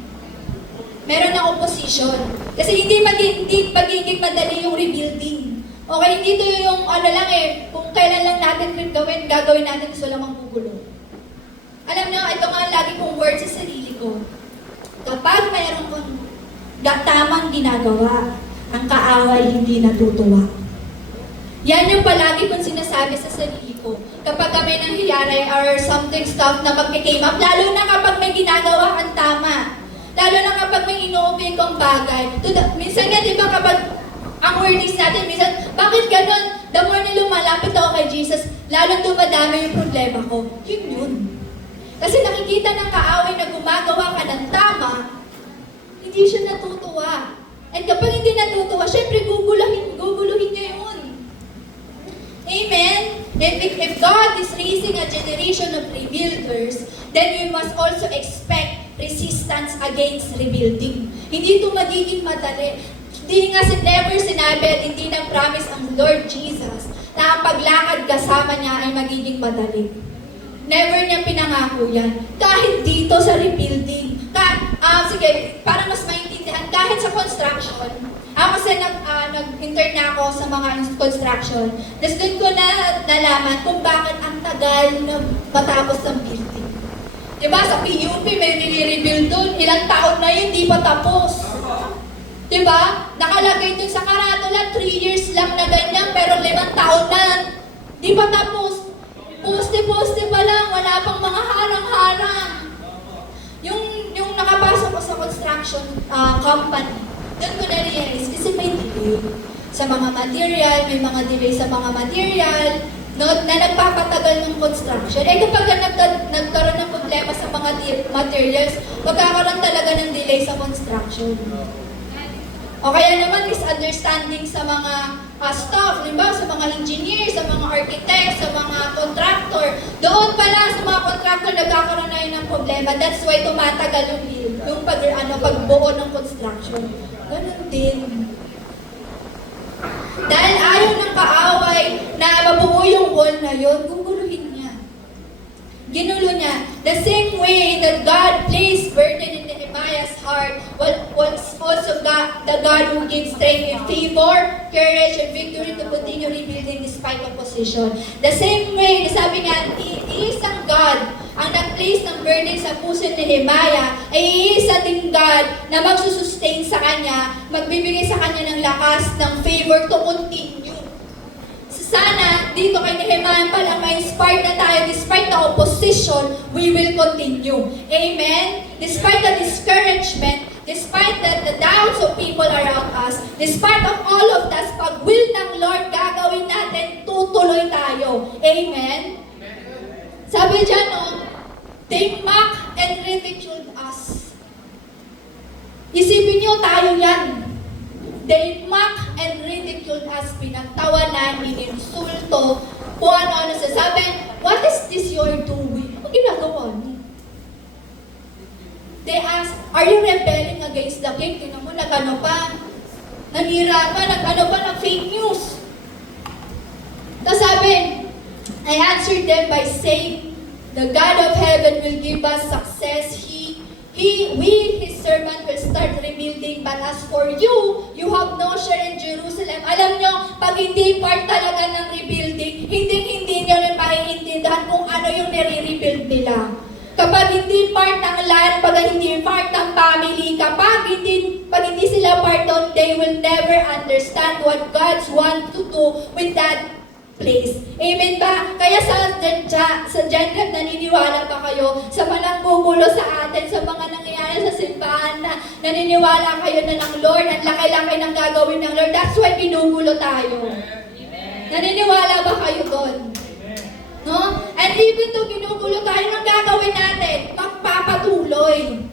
Meron na opposition. Kasi hindi magiging madali yung rebuilding. Okay, hindi to yung kung kailan lang natin gagawin natin, gusto lang manggugulo. Alam nyo, ito nga lagi kong word sa sarili ko. Kapag mayroon kong tamang ginagawa, ang kaaway hindi natutuwa. Yan yung palagi kong sinasabi sa sarili ko. Kapag kami nangyayari or something stuff na magkikame up, lalo na kapag may ginagawa kang tama. Lalo na kapag may ino-obey kang bagay. Minsan nga, di ba, kapag ang wordings natin, minsan, bakit ganun? The more na lumalapit ako kay Jesus, lalo dumadami yung problema ko. Yun. Kasi nakikita ng kaaway na gumagawa ka ng tama, hindi siya natutuwa. And kapag hindi natutuwa, syempre guguluhin niya yun. Amen? If God is raising a generation of rebuilders, then we must also expect resistance against rebuilding. Hindi ito magiging madali. Hindi nga never sinabi at hindi nag-promise ang Lord Jesus na ang paglakad kasama niya ay magiging madali. Never niya pinangako yan. Kahit dito sa rebuilding. Sige, para mas maintindihan, kahit sa construction, kasi nag-intern na ako sa mga construction. Tapos doon ko na nalaman kung bakit ang tagal na matapos ng building. Diba, sa PUP may nire-rebuild doon, ilang taon na yun, di pa tapos. Diba? Nakalagay dun sa karatula, 3 years lang na ganyan, pero 5 taon na, di pa tapos. Poste-poste pa lang, wala pang mga harang-harang. Yung nakapasok ko sa construction company, doon ko na-realize kasi may delay sa mga material, may mga delay sa mga material, no, na nagpapatagal ng construction. Kapag nagkaroon ng problema sa mga materials, magkakaroon talaga ng delay sa construction. O kaya naman misunderstanding sa mga staff, diba? Sa mga engineer, sa mga architect, sa mga contractor. Doon pala sa mga contractor nagkakaroon na yun ng problema. That's why tumatagal yung pagbuo ng construction. Ganun din. Dahil ayaw ng kaaway na mabuo yung wall na yun, guguluhin niya. Ginulo niya. The same way that God placed burden in Nehemiah's heart was also the God who gives strength and favor, courage, and victory to continue rebuilding despite opposition. The same way, sabi nga, iisang God ang nag-place ng burden sa puso ni Nehemiah, ay iisa din God na magsusustain sa kanya, magbibigay sa kanya ng lakas, ng favor to continue. Sana, dito kay Nehemiah pala, ma-inspired na tayo, despite the opposition, we will continue. Amen? Despite the discouragement, despite the doubts of people around us, despite of all of that, pag will ng Lord gagawin natin, tutuloy tayo. Amen? Sabi dyan, they mock and ridiculed us. Isipin nyo, tayo yan. They mock and ridiculed us, pinagtawanan, ininsulto, kung ano-ano sasabi. What is this you're doing? Ano ginagawa niyo? They ask, are you rebelling against the king? Tingnan mo, nag-ano pa? Nanira pa, nag-ano pa, nag-fake news. Tapos sabi, I answered them by saying, the God of heaven will give us success. We, His servant, will start rebuilding. But as for you, you have no share in Jerusalem. Alam nyo, pag hindi part talaga ng rebuilding, hindi nyo rin maiintindihan kung ano yung nire-rebuild nila. Kapag hindi part ng land, pag hindi part ng family, kapag hindi sila part doon, they will never understand what God's want to do with that place. Amen ba? Kaya sa Gen-Ed, naniniwala ba kayo sa mananggugulo sa atin, sa mga nangyayari sa simbahan na naniniwala kayo na ng Lord, ang laki-laki ng gagawin ng Lord. That's why ginugulo tayo. Amen. Naniniwala ba kayo doon? No? And even though ginugulo tayo, ang gagawin natin, magpapatuloy.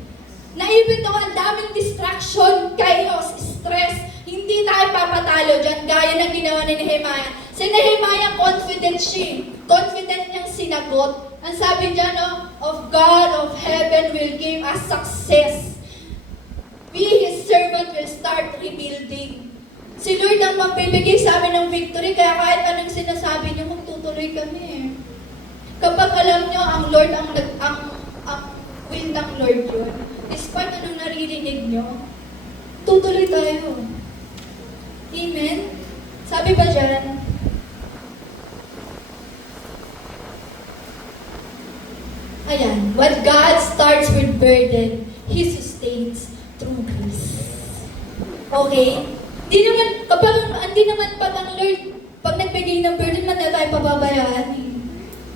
Na even though ang daming distraction, chaos, stress, hindi tayo papatalo dyan, gaya ng ginawa ni Nehemiah. Si Nehemiah, confident siya. Confident niyang sinagot. Ang sabi niya, of God of heaven will give us success. We, His servant, will start rebuilding. Si Lord ang magbibigay sa amin ng victory, kaya kahit anong sinasabi niyo, magtutuloy kami. Kapag alam niyo, ang Lord, ang will ng Lord yun, despite anong naririnig niyo, tutuloy tayo. Amen? Sabi ba dyan? Ayan, what God starts with burden, He sustains through grace. Okay? Hindi naman pag ang Lord, pag nagbigay ng burden, man na tayo pababayaan eh.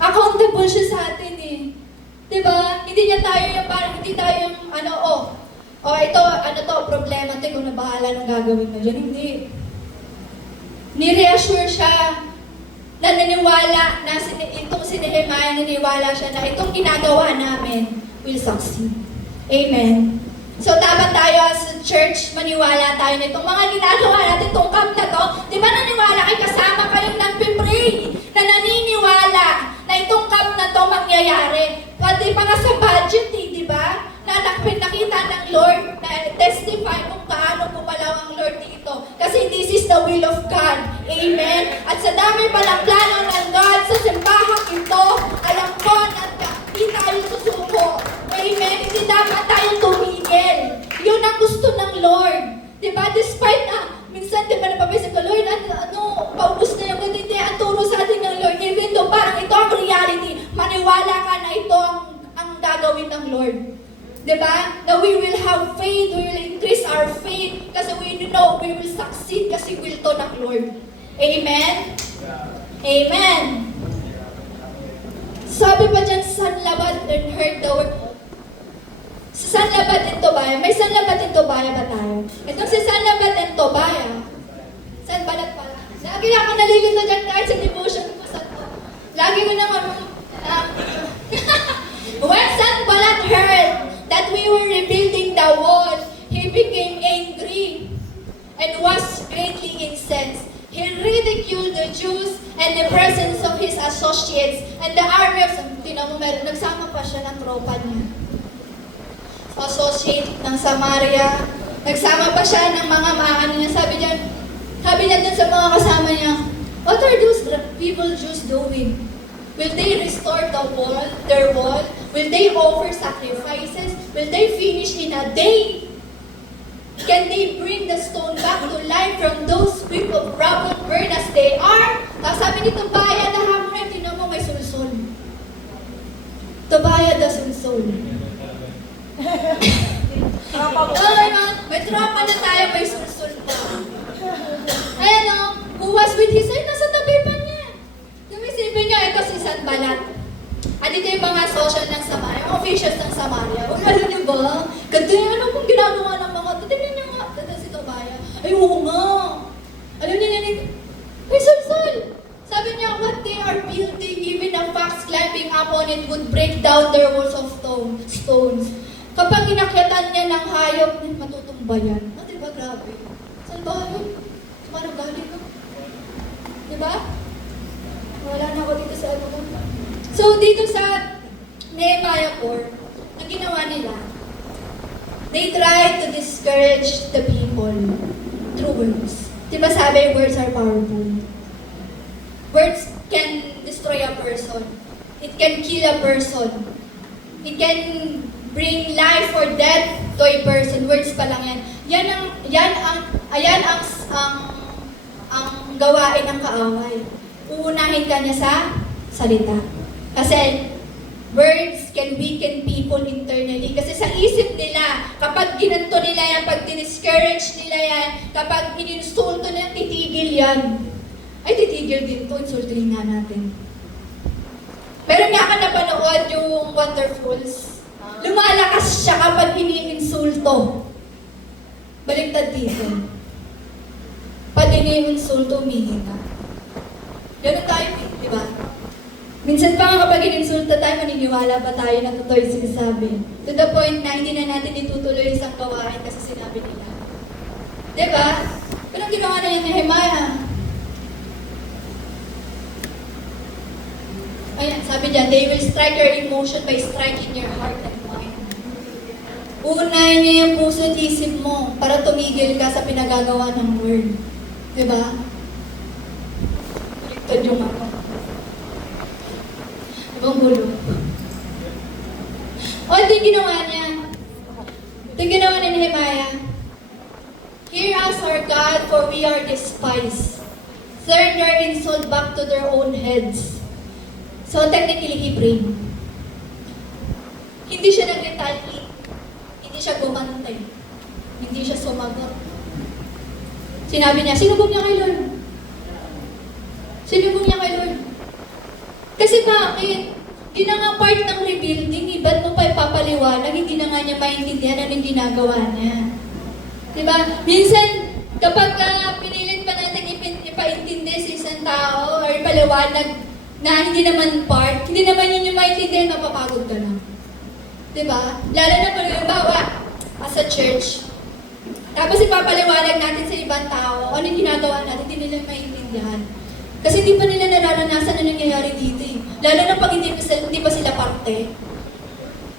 Accountable siya sa atin eh. Diba? Hindi niya tayo yung parang, hindi tayo yung ito, problema, ito, ikaw na bahala ng gagawin mo dyan. Hindi. Ni-reassure siya na naniwala na itong si Nehemiah, naniwala siya na itong ginagawa namin will succeed. Amen. So, dapat tayo as a church, maniwala tayo na itong mga ginagawa natin, itong camp na to. Di ba naniwala kayo, kasama kayong nagpipray, na naniniwala na itong camp na to mangyayari. Pati pa nga sa budget di ba? Na nakita ng Lord, na testify kung paano pumalaw ang Lord dito. Kasi this is the will of God. Amen? At sa dami palang plano ng God sa simbahang ito, alam ko na di tayo susuko. Amen? Hindi dapat tayo tumigil. Yun ang gusto ng Lord. Diba? Despite minsan diba napapaisip ko, Lord, paubos na yung ganito, ang turo sa atin ng Lord. Even though parang ito ang reality, maniwala ka na ito ang gagawin ng Lord. Diba? Na we will have faith, we will increase our faith, kasi we know we will succeed kasi will to ng Lord. Amen? Amen. Sabi pa dyan, Sanlabat and heard the word. Sa Sanlabat and Tobaya, may Sanlabat and Tobaya ba tayo? Itong si Sanlabat and Tobaya, Sanbalat pala. Lagi ako nalilito dyan kahit sa devotion ko sa to. Lagi ko naman, when Sanbalat heard that we were rebuilding the wall, he became angry and was greatly incensed. He ridiculed the Jews and the presence of his associates and the army of, nagsama pa siya ng tropa niya. Associate ng Samaria, nagsama pa siya ng mga niya. Sabi niya dun sa mga kasama niya, what are those people Jews doing? Will they restore their wall? Will they offer sacrifices? Will they finish in a day? Can they bring the stone back to life from those quick of rubble burned as they are? Tapos sabi ni Tobaya na hamon, tinan mo may sulsol. Tobaya the sulsol. May tropa na tayo, may sulsol pa. Ayan o, who was with his ay nasa tabi pa niya. Yung isipin niyo, ito si Sanbalat. At ito yung mga social ng Samaria, yung officials ng Samaria. O, alam niyo ba? Ganito yung ano kung ginagawa ng mga, tingnan niyo nga, ito si Tobaya. Ay, oo nga. Alam niyo nga, may sulsol. Sabi niya, what they are building, even a fox climbing up on it would break down their walls of stones. Kapag inakyatan niya ng hayop, matutumba yan. Diba, grabe? Saan ba yun? Sumano galing no? Diba? Wala na ako dito sa ano ko. So, dito sa Nehemiah 4, ang ginawa nila, they tried to discourage the people through words. Diba sabi, words are powerful. Words can destroy a person. It can kill a person. It can bring life or death to a person. Words pa lang yan. Ayan ang gawain ng kaaway. Uunahin ka niya sa salita. Kasi words can weaken people internally. Kasi sa isip nila, kapag ginanto nila yan, pag diniscourage nila yan, kapag ininsulto nila, titigil yan. Ay, titigil din to, insultuhin nga natin. Meron nga ka napanood yung Wonderfuls. Lumalakas siya kapag iniinsulto. Baliktad dito. Pag iniinsulto, umihina. Ganun tayo, di ba? Minsan pa nga kapag ininsulto tayo, maniniwala pa tayo na totoo yung sinasabi. To the point na hindi na natin itutuloy isang gawain kasi sinabi nila. Di ba? Pero ang ginawa na yan ni Nehemiah. Ayan, sabi niya, they will strike your emotion by striking your heart and mind. Unahin niya yung puso at isip mo para tumigil ka sa pinagagawa ng word. Diba? Baliktad yung ako. Ibang gulo. O, ito yung ginawa niya. Ito yung ginawa ni Nehemiah. Hear us, our God, for we are despised. Turn their insult back to their own heads. So, technically, he prayed. Hindi siya nag-retaliate. Hindi siya gumantay. Hindi siya sumagot. Sinabi niya, sinubog niya kay Lord. Sinubog niya kay Lord. Kasi bakit? Hindi na nga part ng rebuilding, ba't mo pa ipapaliwanag? Hindi na nga niya maintindihan ano yung ginagawa niya. Diba? Minsan, kapag pinilit pa natin ipaintindi sa isang tao or ipaliwanag na hindi naman part, hindi naman yun yung maintindihan, mapapagod ka na. Diba? Lalo na pag halimbawa, as a church, tapos ipapaliwanag natin sa ibang tao, ano yung ginagawa natin, hindi nila maintindihan. Kasi hindi pa nila nararanasan na nangyayari dito eh. Lalo na pag hindi pa sila parte.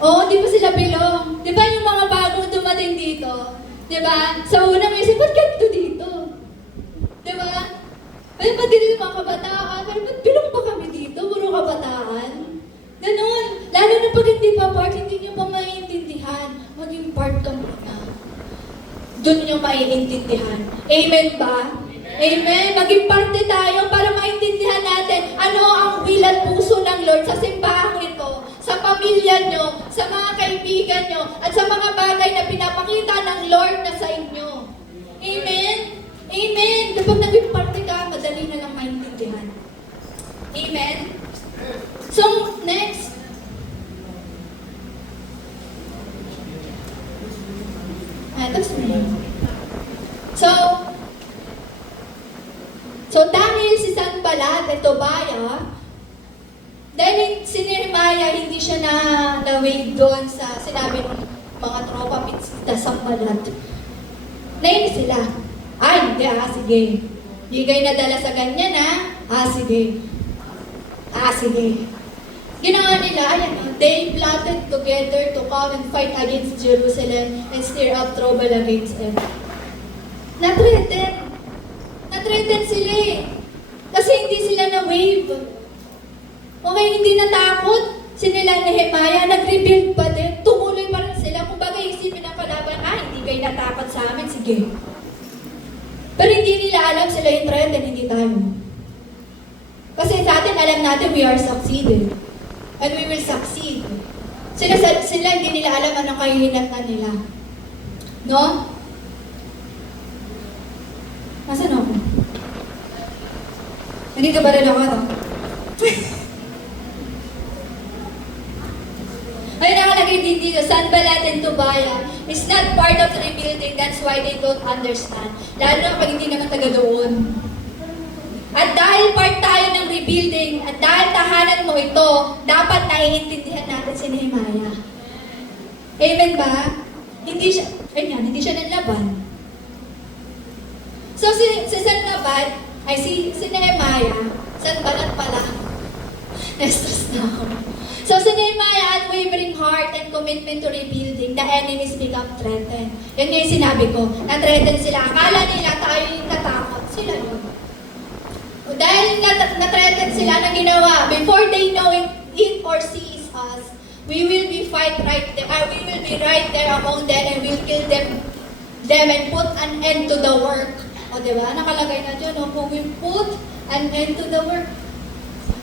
Oo, hindi pa sila belong. Di ba yung mga bagong dumating dito? Di ba? Sa una may isip, ba't ganito dito? Di ba? Ay, ba't ganito mga kabataan? Pero ba't belong pa kami dito? Puro kabataan? Ganon. Lalo na pag hindi pa part, hindi nyo pa maiintindihan. Maging part ka muna. Doon nyo maiintindihan. Amen ba? Amen. Maging parte tayo para maintindihan natin ano ang will at puso ng Lord sa simbahang ito, sa pamilya nyo, sa mga kaibigan nyo, at sa mga bagay na pinapakita ng Lord na sa inyo. Amen? Amen. Kapag naging parte ka, madali na lang maintindihan. Amen? So, next. Tapos na yun. So dahil si Sanballat at Tobia, dahil si Nehemiah hindi siya na-wave doon sa sinabi ng mga tropa na Sanballat. Nainis sila. Ay, hindi sige. Hindi kayo nadala sa ganyan sige. Sige. Ginawa nila, they plotted together to come and fight against Jerusalem and stir up trouble against it. Na-threaten sila eh. Kasi hindi sila na-wave. Okay, hindi natakot. Sila Nehemiah, nag-rebuild pa din. Tumuloy pa rin sila. Kung bagay isipin ang kalaban, hindi kayo natakot sa amin, sige. Pero hindi nila alam sila yung threaten, hindi tayo. Kasi sa atin, alam natin we are succeeded. And we will succeed. Sila hindi nila alam anong kahihinatnan nila. No? Nasaan ako? Nandito ba rin ako, no? Ay, nakalagay din dito, Sanballat and Tobia is not part of the rebuilding, that's why they don't understand. Lalo na pag hindi naman taga doon. At dahil part tayo ng rebuilding, at dahil tahanan mo ito, dapat naiintindihan natin si Nehemiah. Amen ba? Hindi siya nanlaban. So si Sanballat, si Nehemiah, Sanballat pala. Na-stress na ako. So si Nehemiah, unwavering heart and commitment to rebuilding, the enemies become threatened. Yan nga yung sinabi ko, na-threaten sila. Akala nila tayo yung natakot. Sila yun. Dahil na-threaten sila na ginawa, before they know it or sees us, we will be right there among them and we'll kill them and put an end to the work. O diba? Nakalagay na dyan, who will put an end to the work.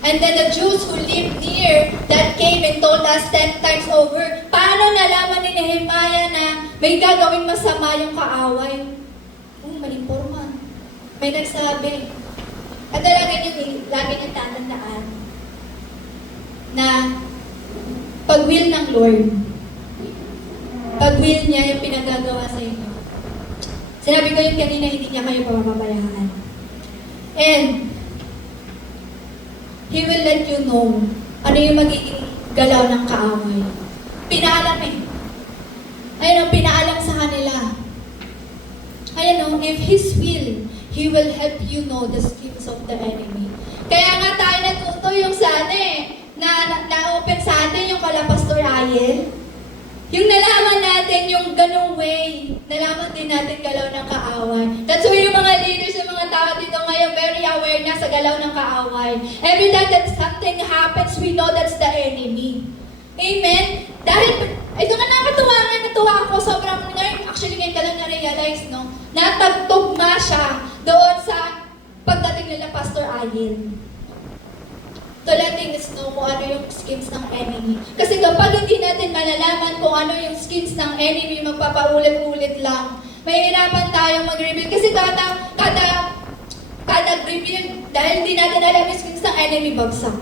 And then the Jews who lived near that came and told us 10 times over, paano nalaman ni Nehemiah na may gagawing masama yung kaaway? Malimporma. May nagsabi. At lagi niyong tatandaan na pag will ng Lord, pag will niya yung pinagagawa sa inyo. Sinabi ko yung kanina, hindi niya kayo papabayaan. And He will let you know ano yung magiging galaw ng kaaway. Pinaalam eh. Ayun, pinaalam sa kanila. Ayun, if His will, He will help you know the schemes of the enemy. Kaya nga tayo natuto yung sa na-open sa atin yung kala Pastor Ayel. Yung nalaman natin yung ganung way, nalaman din natin galaw ng kaaway. That's why yung mga leaders, yung mga tao dito ngayon, very aware na sa galaw ng kaaway. Every time that something happens, we know that's the enemy. Amen? Dahil, ito nga natuwa ako, sobrang ngayon, actually ngayon ka lang na-realize, no? Natagtugma siya doon sa pagdating nila Pastor Ayel. To letting us know kung ano yung schemes ng enemy. Kasi kapag hindi natin malalaman kung ano yung schemes ng enemy, magpapaulit-ulit lang. Mahihirapan tayong mag-rebuild. Kasi kahit Dahil hindi natin alam kung isang enemy bagsak.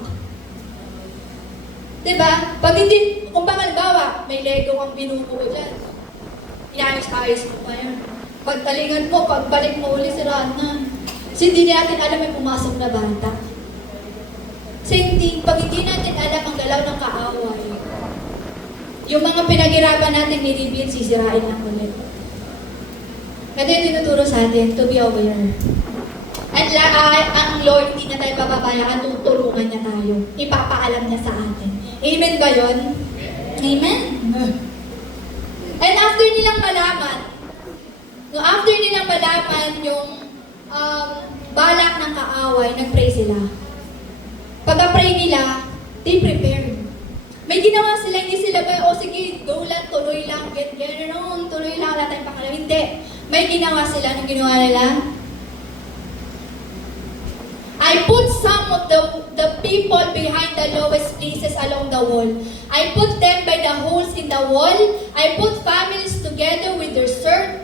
Diba? Pag hindi, kung halimbawa, may Lego kang binubuo dyan, inayos-ayos mo pa yun. Pagtalingan mo, pagbalik mo uli, siraan na. Kasi hindi natin alam may pumasok na bata. Kasi pag hindi natin alam ang galaw ng kaaway, yung mga pinaghirapan natin ni Ribian, sisirain lang ulit. Kaya yung tinuturo sa atin, to be aware. At ang Lord, hindi na tayo papabayaan, tutulungan niya tayo. Ipapaalam niya sa atin. Amen ba yun? Amen? And after nilang malaman, yung balak ng kaaway, nag-pray sila. Pagka-pray nila, they prepared. May ginawa sila, hindi sila ba, sige, go lang, tuloy lang, gano'n, tuloy lang, wala tayong pakalam. Hindi. May ginawa sila, anong ginawa nila? I put some of the people behind the lowest places along the wall. I put them by the holes in the wall. I put families together with their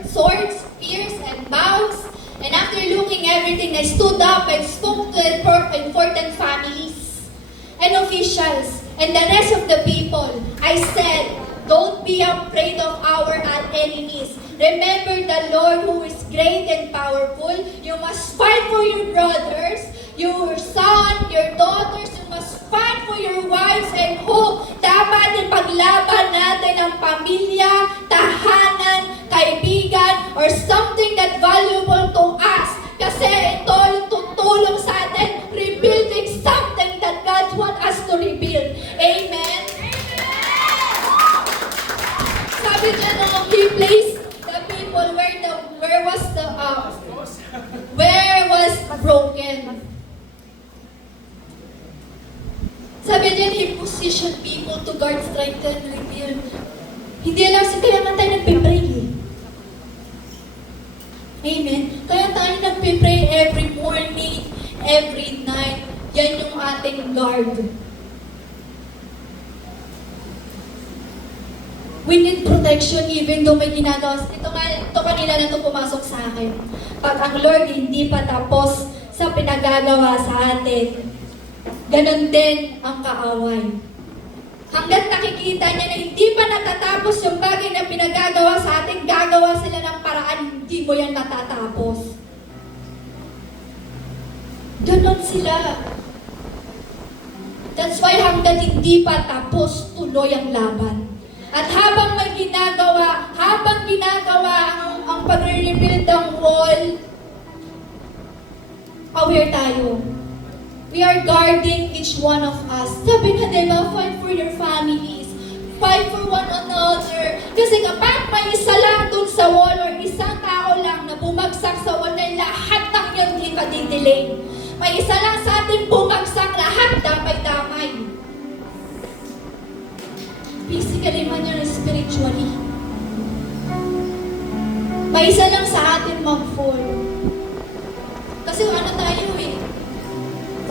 swords, spears, and bows. And after looking everything, I stood up and spoke to the important families and officials and the rest of the people. I said, don't be afraid of our enemies. Remember the Lord who is great and powerful. You must fight for your brothers, your son, your daughters. You must fight for your wives and home. Dapat ipaglaban natin ang pamilya, tahanan, kaibigan, or something that valuable to us. Kasi ito yung tutulong sa atin, rebuilding something that God wants us to rebuild. Amen? Sabi niya no, He placed the people where was broken. Sabi niya, He positioned people to guard, strengthen, rebuild. Hindi lang kaya nga tayo nagpipray eh. Amen? Kaya tayo nagpipray every morning, every night. Yan yung ating guard. We need protection even though may ginagawa. Ito kanila na ito pumasok sa akin. Pag ang Lord hindi pa tapos sa pinagagawa sa atin, ganon din ang kaaway. Hanggat nakikita niya na hindi pa natatapos yung bagay na pinagagawa sa atin, gagawa sila ng paraan, hindi mo yan matatapos. Ganon sila. That's why hanggat hindi pa tapos, tuloy ang laban. At habang ginagawa ang pagre-rebuild ng wall, aware tayo. We are guarding each one of us. Sabi na diba, fight for your families. Fight for one another. Kasi kapag may isa lang dun sa wall or isang tao lang na bumagsak sa wall na lahat ng yun hindi ka didelay. May isa lang sa atin bumagsak, lahat damay-damay. Physically man yun, spiritually. May isa lang sa atin mag-fall. Kasi ano tayo eh,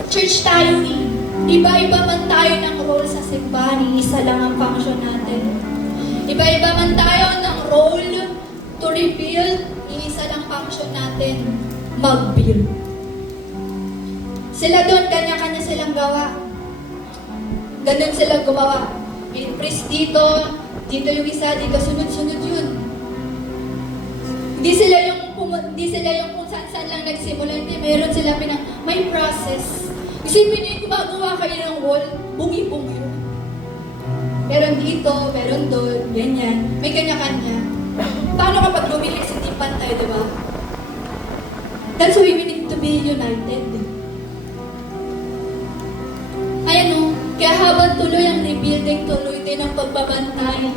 church tayo eh. Iba-iba man tayo ng role sa simbahan, isa lang ang function natin. Iba-iba man tayo ng role to rebuild, isa lang function natin, mag-build. Sila doon, kanya-kanya silang gawa. Ganun silang gumawa. May priest dito yung isa, dito sunod-sunod yun. Hindi sila yung kung saan-saan lang nagsimula, hindi, mayroon sila may process. Isipin niyo yung gumagawa kayo ng wall, bungi-bungi yun. Meron dito, meron doon, ganyan. May kanya-kanya. Paano kapag lumilis, hindi pantay, di ba? That's why we need to be united. Ayan o, kaya habang tuloy ang rebuilding, tuloy din ang pagbabantay.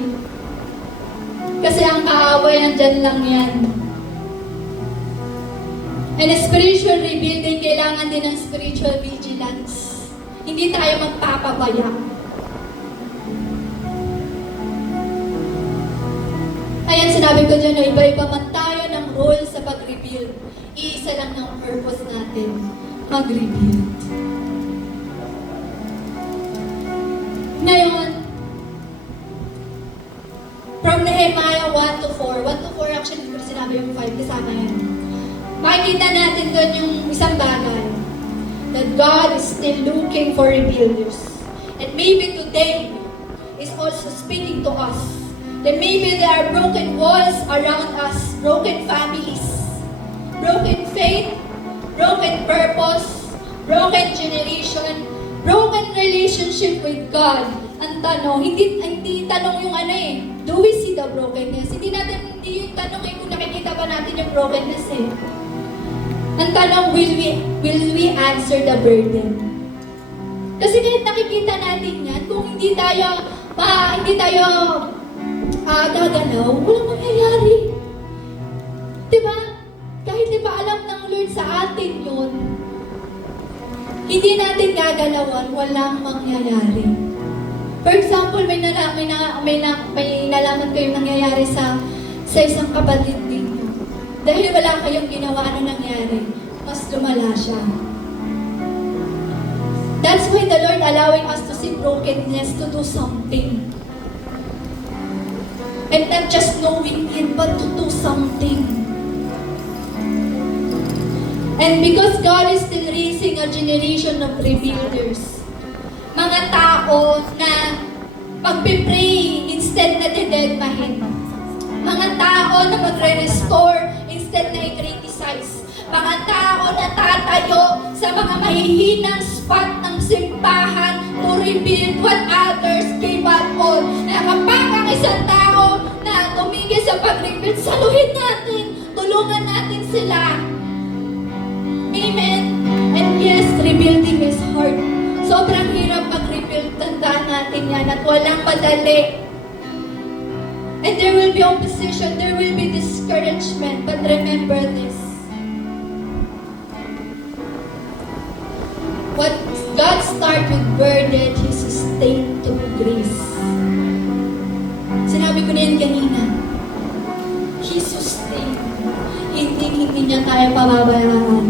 Kasi ang kaaway, nandyan lang yan. And spiritual rebuilding, kailangan din ng spiritual vigilance. Hindi tayo magpapabaya. Ayan, sinabi ko dyan, no, iba-iba man tayo ng role sa pag-rebuild. Iisa lang ng purpose natin, mag-rebuild. Ngayon, from Nehemiah 1 to 4, 1 to 4 actually, sinabi yung 5, kasama yan. Makikita natin doon yung isang bagay. that God is still looking for rebuilders. And maybe today is also speaking to us. That maybe there are broken walls around us, broken families, broken faith, broken purpose, broken generation, broken relationship with God. Ang tanong, hindi tanong yung do we see the brokenness? Hindi yung tanong kung nakikita ba natin yung brokenness eh. Ang tanong, will we answer the burden? Kasi kahit nakikita natin yan, kung hindi tayo gagalaw, walang mangyayari. Diba? Kahit alam ng Lord sa atin yun, hindi natin gagalawan, walang mangyayari. For example, may nalaman kayong nangyayari sa isang kapatid ninyo. Dahil wala kayong ginawa, ano nangyari? Mas lumala siya. That's why the Lord allowing us to see brokenness to do something. And not just knowing it, but to do something. And because God is still raising a generation of rebuilders, mga tao na pagpipray instead na didedmahin. Mga tao na magre-restore instead na i-criticize. Mga tao na tatayo sa mga mahihinang spot ng simbahan to rebuild what others gave up on. Na kapag ang isang tao na tumigil sa pag-rebuild, saluhin natin, tulungan natin sila. Amen? And yes, rebuilding is hard. Sobrang hirap mag-rebuild. Tandaan natin yan at walang madali. And there will be opposition, there will be discouragement. But remember this. What God started with burden, He sustained to grace. Sinabi ko na yan kanina. He sustained. Hindi niya tayo pababayaan.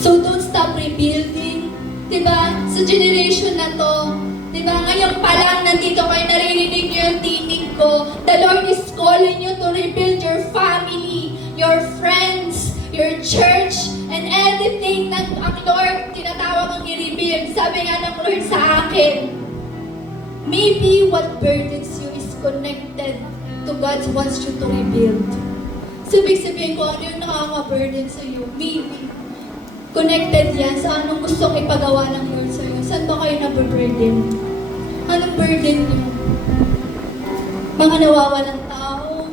So don't stop rebuilding. Diba? Sa generation na to, diba? Ngayon pa lang nandito kayo, naririnig nyo yung tinig ko. The Lord is calling you to rebuild your family, your friends, your church, and anything na ang Lord tinatawag ang i-rebuild. Sabi nga ng Lord sa akin, maybe what burdens you is connected to God wants you to rebuild. Sabihin ko, ano yung nakaka-burden sa iyo? Maybe. Connected yan sa anong gustong ipagawa ng Lord sa iyo. Saan ba kayo nababurden? Anong burden niyo? Mga nawawalang tao,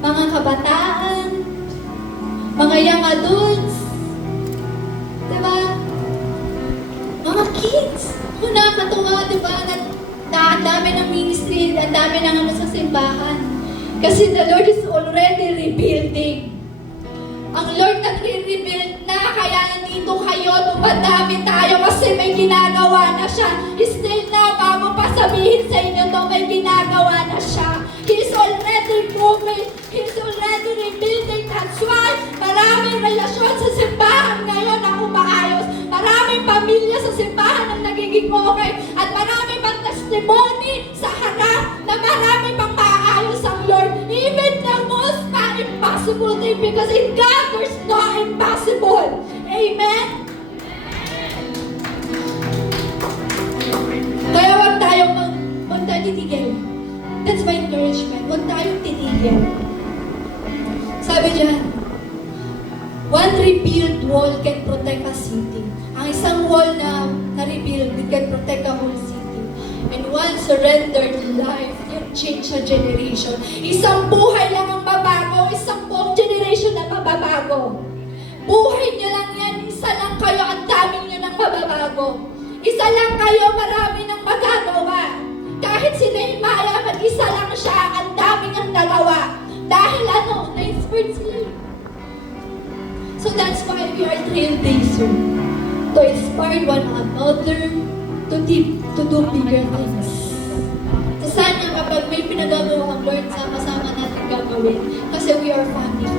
mga kabataan, mga young adults, diba? Mga kids. Kung nakakatuwa, diba? Ang dami ng ministry, ang dami ng sa simbahan. Kasi the Lord is already rebuilding. Ang Lord nagre-rebuild na, kaya nandito kayo, dumadami tayo kasi may ginagawa na siya. Still na, bago pa sabihin sa inyo to, may ginagawa na siya. He's already moving. He's already rebuilding. That's why maraming relasyon sa simbahan ngayon ang umaayos. Maraming pamilya sa simbahan ang nagiging okay. At maraming pang testimony sa harap na marami pang maayos ang Lord. Even the most impossible thing, because in God there's no impossible. Amen? Kaya huwag tayong titigil. That's my encouragement. Huwag tayong titigil. Sabi dyan, one rebuilt wall can protect a city. Ang isang wall na rebuild, it can protect a whole city. And one surrendered life can change a generation. Isang buhay lang ang babago, isang buong generation na mababago. Buhay niyo lang yan, isa lang kayo, ang dami niyo ng mababago. Isa lang kayo, marami ng magagawa. Kahit si Nehemiah, mag-isa lang siya, ang dami niyang nagawa. Dahil na-inspired sila. So that's why we are trailblazer. To inspire one another, to do bigger things. So sana kapag may pinagagawa ang Lord, sama-sama natin gagawin. Kasi we are family.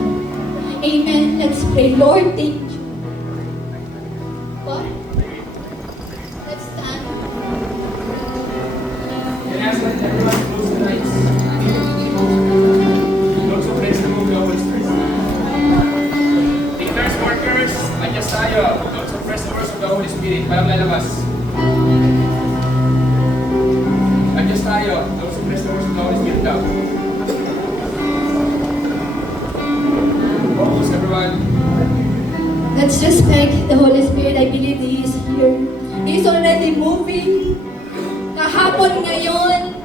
Amen. Let's pray. Lord, thank you. What? Let's stand. Can I ask that everyone close the lights? Lord, so praise the Lord, always praise the Lord. Leaders, workers, adjust tayo. tayo. Don't suppress the words of the Holy Spirit. Parang lalabas. Adjust tayo. Don't suppress the words of the Holy Spirit daw. Focus everyone. Let's respect the Holy Spirit. I believe He is here. He is already moving. Kahapon ngayon,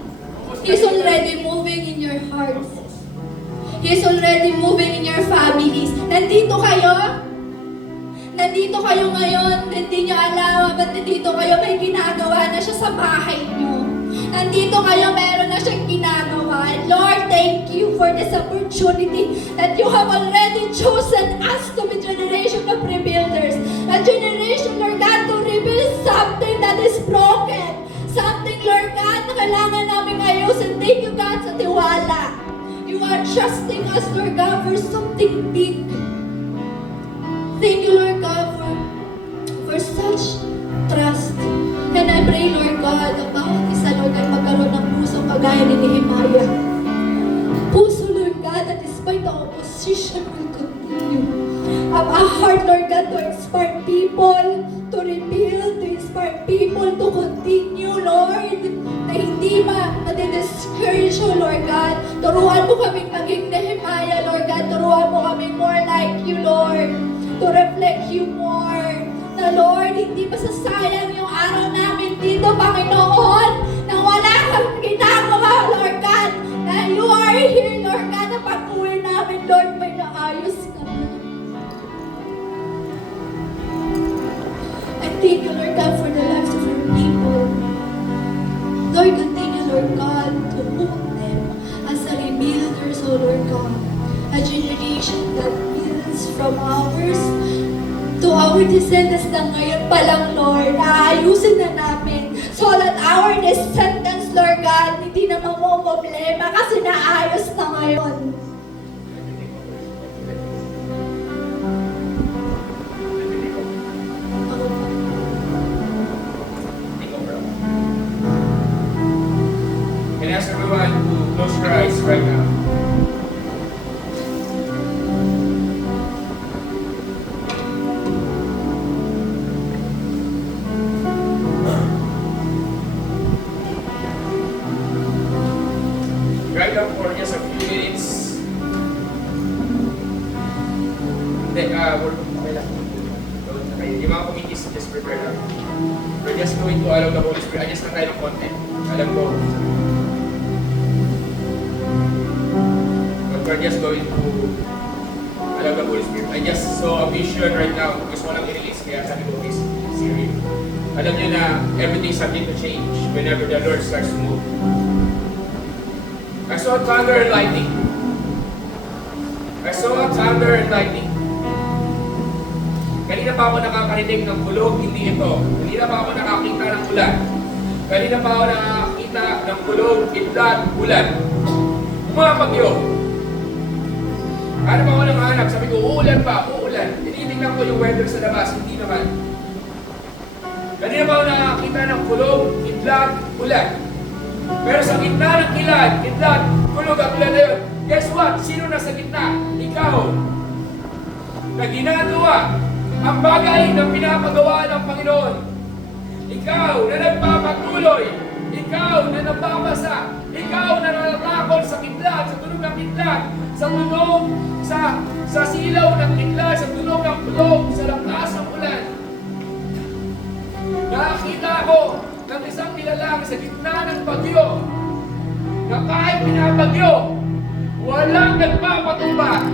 He is already moving in your hearts. He is already moving in your families. Nandito kayo? Nandito kayo ngayon. Hindi nyo alam, ba't nandito kayo? May ginagawa na siya sa bahay nyo. Nandito kayo, meron na siyang ginagawa. Lord, thank you for this opportunity that you have already chosen us to be generation of rebuilders. A generation, Lord God, to rebuild something that is broken. Something, Lord God, na kailangan namin ayusin. Thank you, God, sa tiwala. You are trusting us, Lord God, for something big. Thank you, Lord God, for such trust. And I pray, Lord God, na bawat isa, Lord God, magkaroon ng puso kagaya ni Nehemiah. Puso, Lord God, that despite the opposition will continue. A heart, Lord God, to inspire people, to rebuild, to inspire people to continue, Lord, na hindi ma-discourage, oh Lord God. Turuan mo kaming maging Nehemiah, Lord God. Turuan mo kaming more like you, Lord. To reflect you more. Na Lord, hindi masasayang yung araw namin dito, Panginoon, na wala kang ginagawa, Lord God. Na you are here, Lord God, na pag-uwi namin, Lord, may naayos ka na. I thank you, Lord God, for the lives of your people. Lord, continue, Lord God, to hold them as a rebuilders, oh Lord God. A generation that builds from ours to our descendants na ngayon pa lang, Lord. Naayusin na namin so that our descendants, Lord God, hindi na problema kasi naayos na ngayon. Can I ask everyone to close your eyes right now? Right now for just a few minutes. Hindi, okay lang. Gawin na kayo. Yung mga committees, just prepare lang. We're just going to allow the Holy Spirit. Adjust na tayo ng konti. Alam ko. But we're just going to allow the Holy Spirit. I just saw a vision right now. Gusto ko lang i-release kaya sabi ko, is serious. Alam niyo na everything's subject to change whenever the Lord starts to move. I saw thunder and lightning. I saw thunder and lightning. Kanina pa ako nakakarinig ng bulog, hindi ito. Kanina pa ako nakakita ng ulan. Kanina pa ako nakakita ng bulog, itlat, ulan. Umapagyo. Ano pa ako nakahanap? Sabi ko, uulan pa, uulan. Tinitingnan ko yung weather sa labas, hindi naman. Kanina pa ako nakakita ng bulog, itlat, ulan. Pero sa gitna ng kilat, kitlat, kulog at ulan na yun. Guess what? Sino nasa gitna? Ikaw. Na ginagawa ang bagay na pinapagawa ng Panginoon. Ikaw na nagpapatuloy. Ikaw na nababasa. Ikaw na natatakot sa kitlat, sa tunog ng kitlat, sa tunog, sa silaw ng kitlat, sa tunog ng kulog, sa lakas ng ulan. Nakakita ko ng isang nilalang sa gitna ng bagyo na kahit pinabagyo, walang nagpapatuba.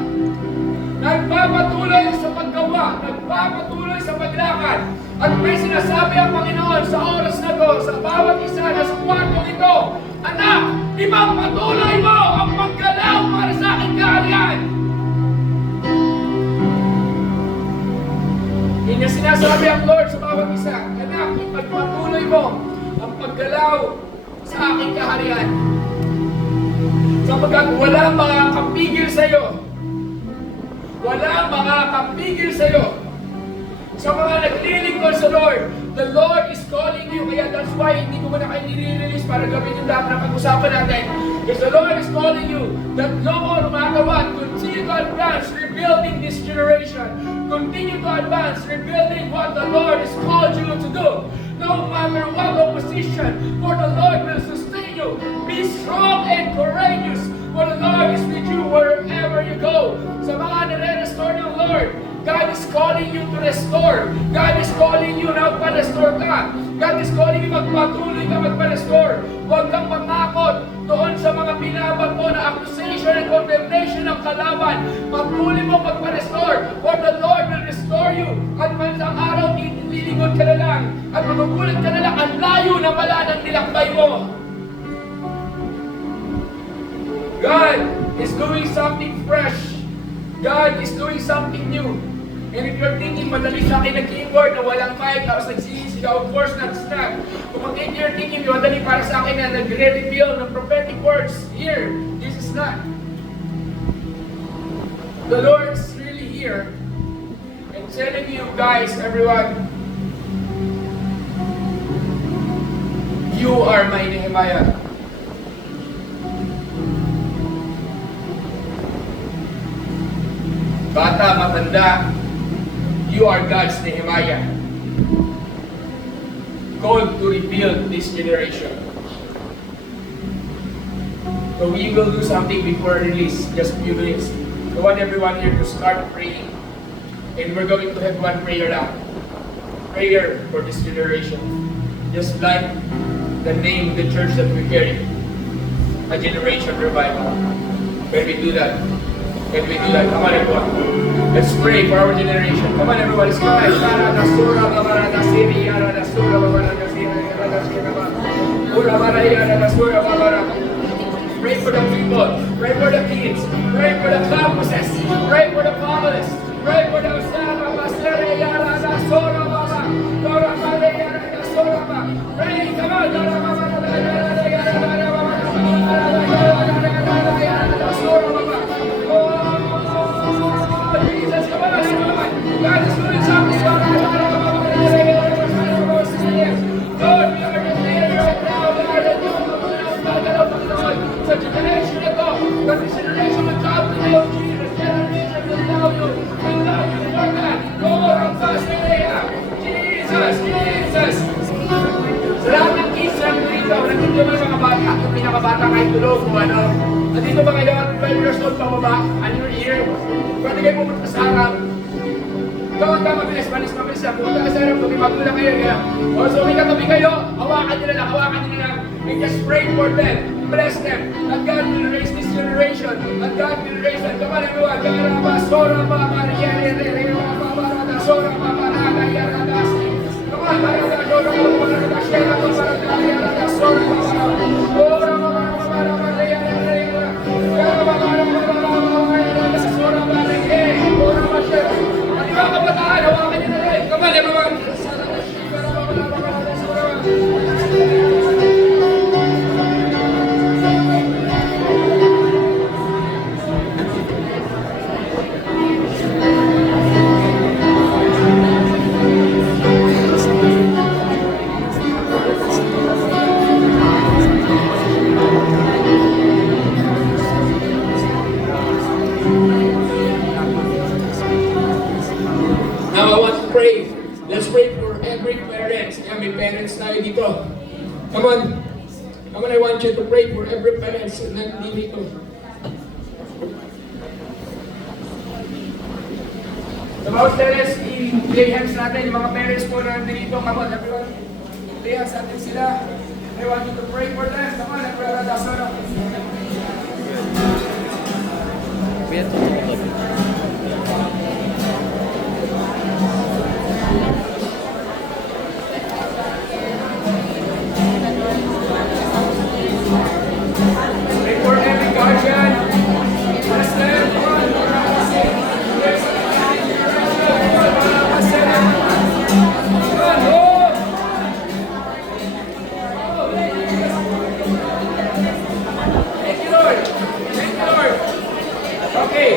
Nagpapatuloy sa paggawa, nagpapatuloy sa paglakad. At may sinasabi ang Panginoon sa oras na to, sa bawat isa na sa kwartong ito, anak, ipagpatuloy mo ang paggalaw para sa aking kaharian. Hindi niya sinasabi ang Lord sa bawat isa, anak, ipagpatuloy mo ang paggalaw sa aking kaharian. Sapagkat walang makakapigil sa iyo. Walang makakapigil sa iyo. Sa mga naglilingkod sa Lord, the Lord is calling you. Kaya that's why hindi ko muna kayo nire-release para gawin yung lahat na pag-usapan natin. Because the Lord is calling you that no matter what, continue to advance rebuilding this generation. Continue to advance rebuilding what the Lord has called you to do. No matter what opposition, for the Lord will sustain you. Be strong and courageous, for the Lord is with you wherever you go. Sa mga nare-restore ng Lord, God is calling you to restore. God is calling you na magpa-restore ka. God is calling you magpatuloy ka magpa-restore. Huwag kang matakot doon sa mga binabato na accusation and condemnation ng kalaban. Patuloy mo magpa-restore, for the Lord will restore you. At mansang araw, lilingod ka na lang. At magugulat ka na lang, ang layo na pala ng nilakbay mo. God is doing something fresh. God is doing something new. And if you're thinking, madali sa akin nag-keyboard na walang mic, tapos nagsisigaw, of course, not. Kung you're thinking, madali para sa akin na nagre-reveal ng prophetic words, here, this is not. The Lord is really here and telling you guys, everyone, you are my Nehemiah. Bata, matanda, you are God's Nehemiah. Called to rebuild this generation. So we will do something before release, just a few minutes. I want everyone here to start praying. And we're going to have one prayer now. Prayer for this generation. Just like the name of the church that we carry. A generation revival. When we do that, come on everyone. Let's pray for our generation. Come on everyone, let's cry. Pray for the people. Pray for the kids. Pray for the campuses. Pray for the families. Pray for the Pray, come on. Jesus, come on. God is doing something. Lord, we are declaring right now, God, that you will sa generation ago, but this generation will come to know Jesus. Generation will know you. Will know you, Lord God. Lord, ang Pastor Jesus. Sa lahat ng kids na dito, nandito ba mga bata? Ang pinakabata kahit tulog o ano? Nandito ba kayo at 12 years old pababa? Ano your ear? Pwede kayo pumunta sa harap. Ikaw ang mabilis na. Pumunta ka sa harap, kung magulang kayo. O so may katabi kayo, hawakan nyo na lang. And just pray for them. Bless them. That God will raise this generation. That God will raise them. Come on everyone. Come on everyone. Now I want to pray. Let's pray for every parents. Yeah, may parents tayo dito. Come on, I want you to pray for every parents na nandito. Sa bawat parents, i-lay hands natin. Yung mga parents po na nandito. Come on, everyone. Lay hands natin sila. I want you to pray for them. Come on, everyone. That's all. Pray for every guardian. Bless them. Come on. Yes. Come on, Lord. Thank you, Lord. Okay.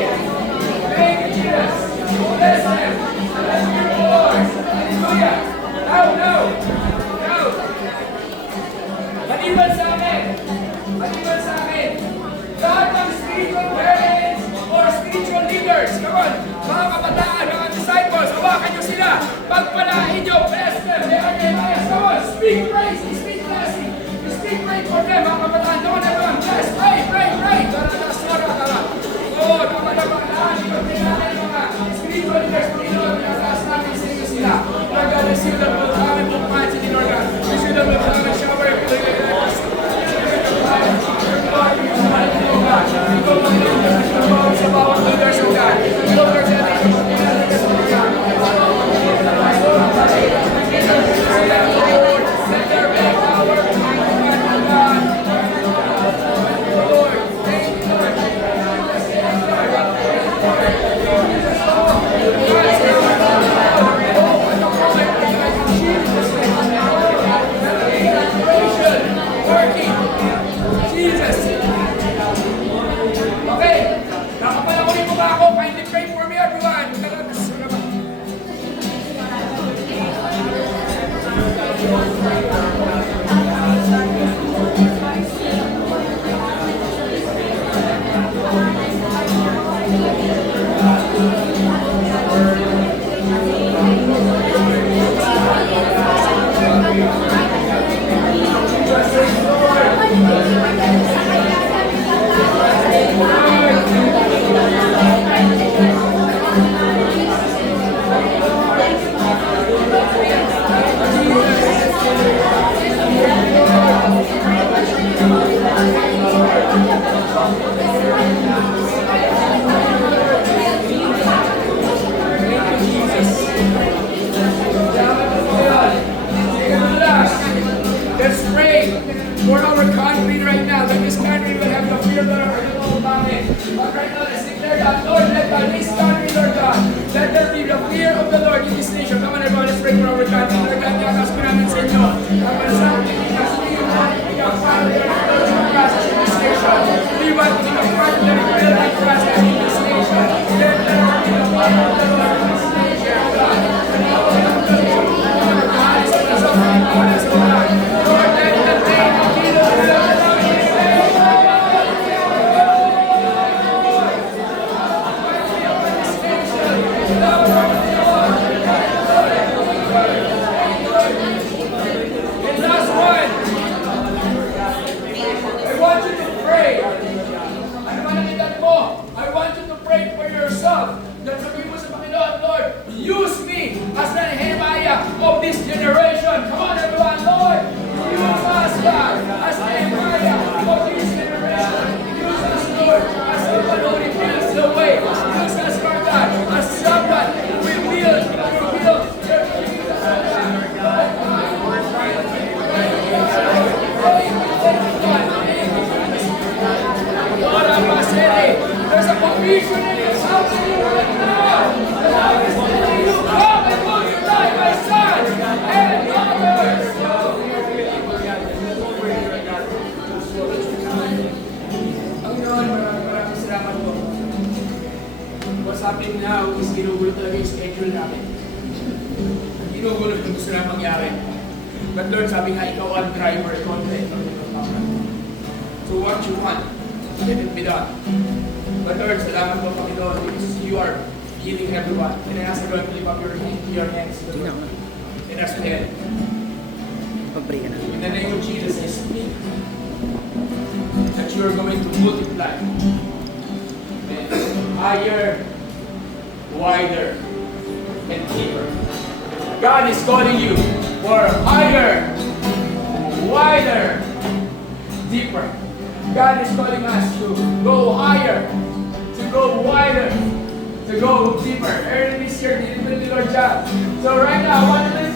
fear of the Lord in this nation. Come on, everyone, let's pray for our country. Lord God, nakakas ko namin sa inyo. Ang bansa, Pilipinas, we want to become part of the rebuilding process in this nation. We want to become part of the rebuilding process in this nation. Let the Lord be the power of the Lord in this nation. God, and all of the Lord, God is in the suffering of us, O God. Lord, let the name of Jesus be the Lord in this nation. And last one, I want you to pray. Ano man ang edad mo? I want you to pray for yourself. That sabihin mo sa Panginoon, Lord, use me as the Nehemiah of this generation. Come on, everyone, Lord, use us, God, as the Nehemiah of this generation. Use us, Lord, as someone who reveals the way. Use us, Lord God, as someone who will build your kingdom, Lord God. Lord, I'm there's a confusion in this house right now. The Lord is telling you, come and multiply my sons and daughters. Panginoon, maraming salamat po. What's happening now is ginugulo talaga yung schedule namin. Ginugulo yung gusto na mangyari. But Lord, sabi nga, ikaw ang driver, ikaw ang driver. So what you want, let it be done. But Lord, salamat po Panginoon because you are healing everyone. And I ask everyone to lift up your hands to the Lord. And as we head. In the name of Jesus, I speak that you are going to multiply. Amen. Higher, wider, and deeper. God is calling you for higher, wider, deeper. God is calling us to go higher, to go wider, to go deeper. Early this year, didn't do your job. So right now, I want to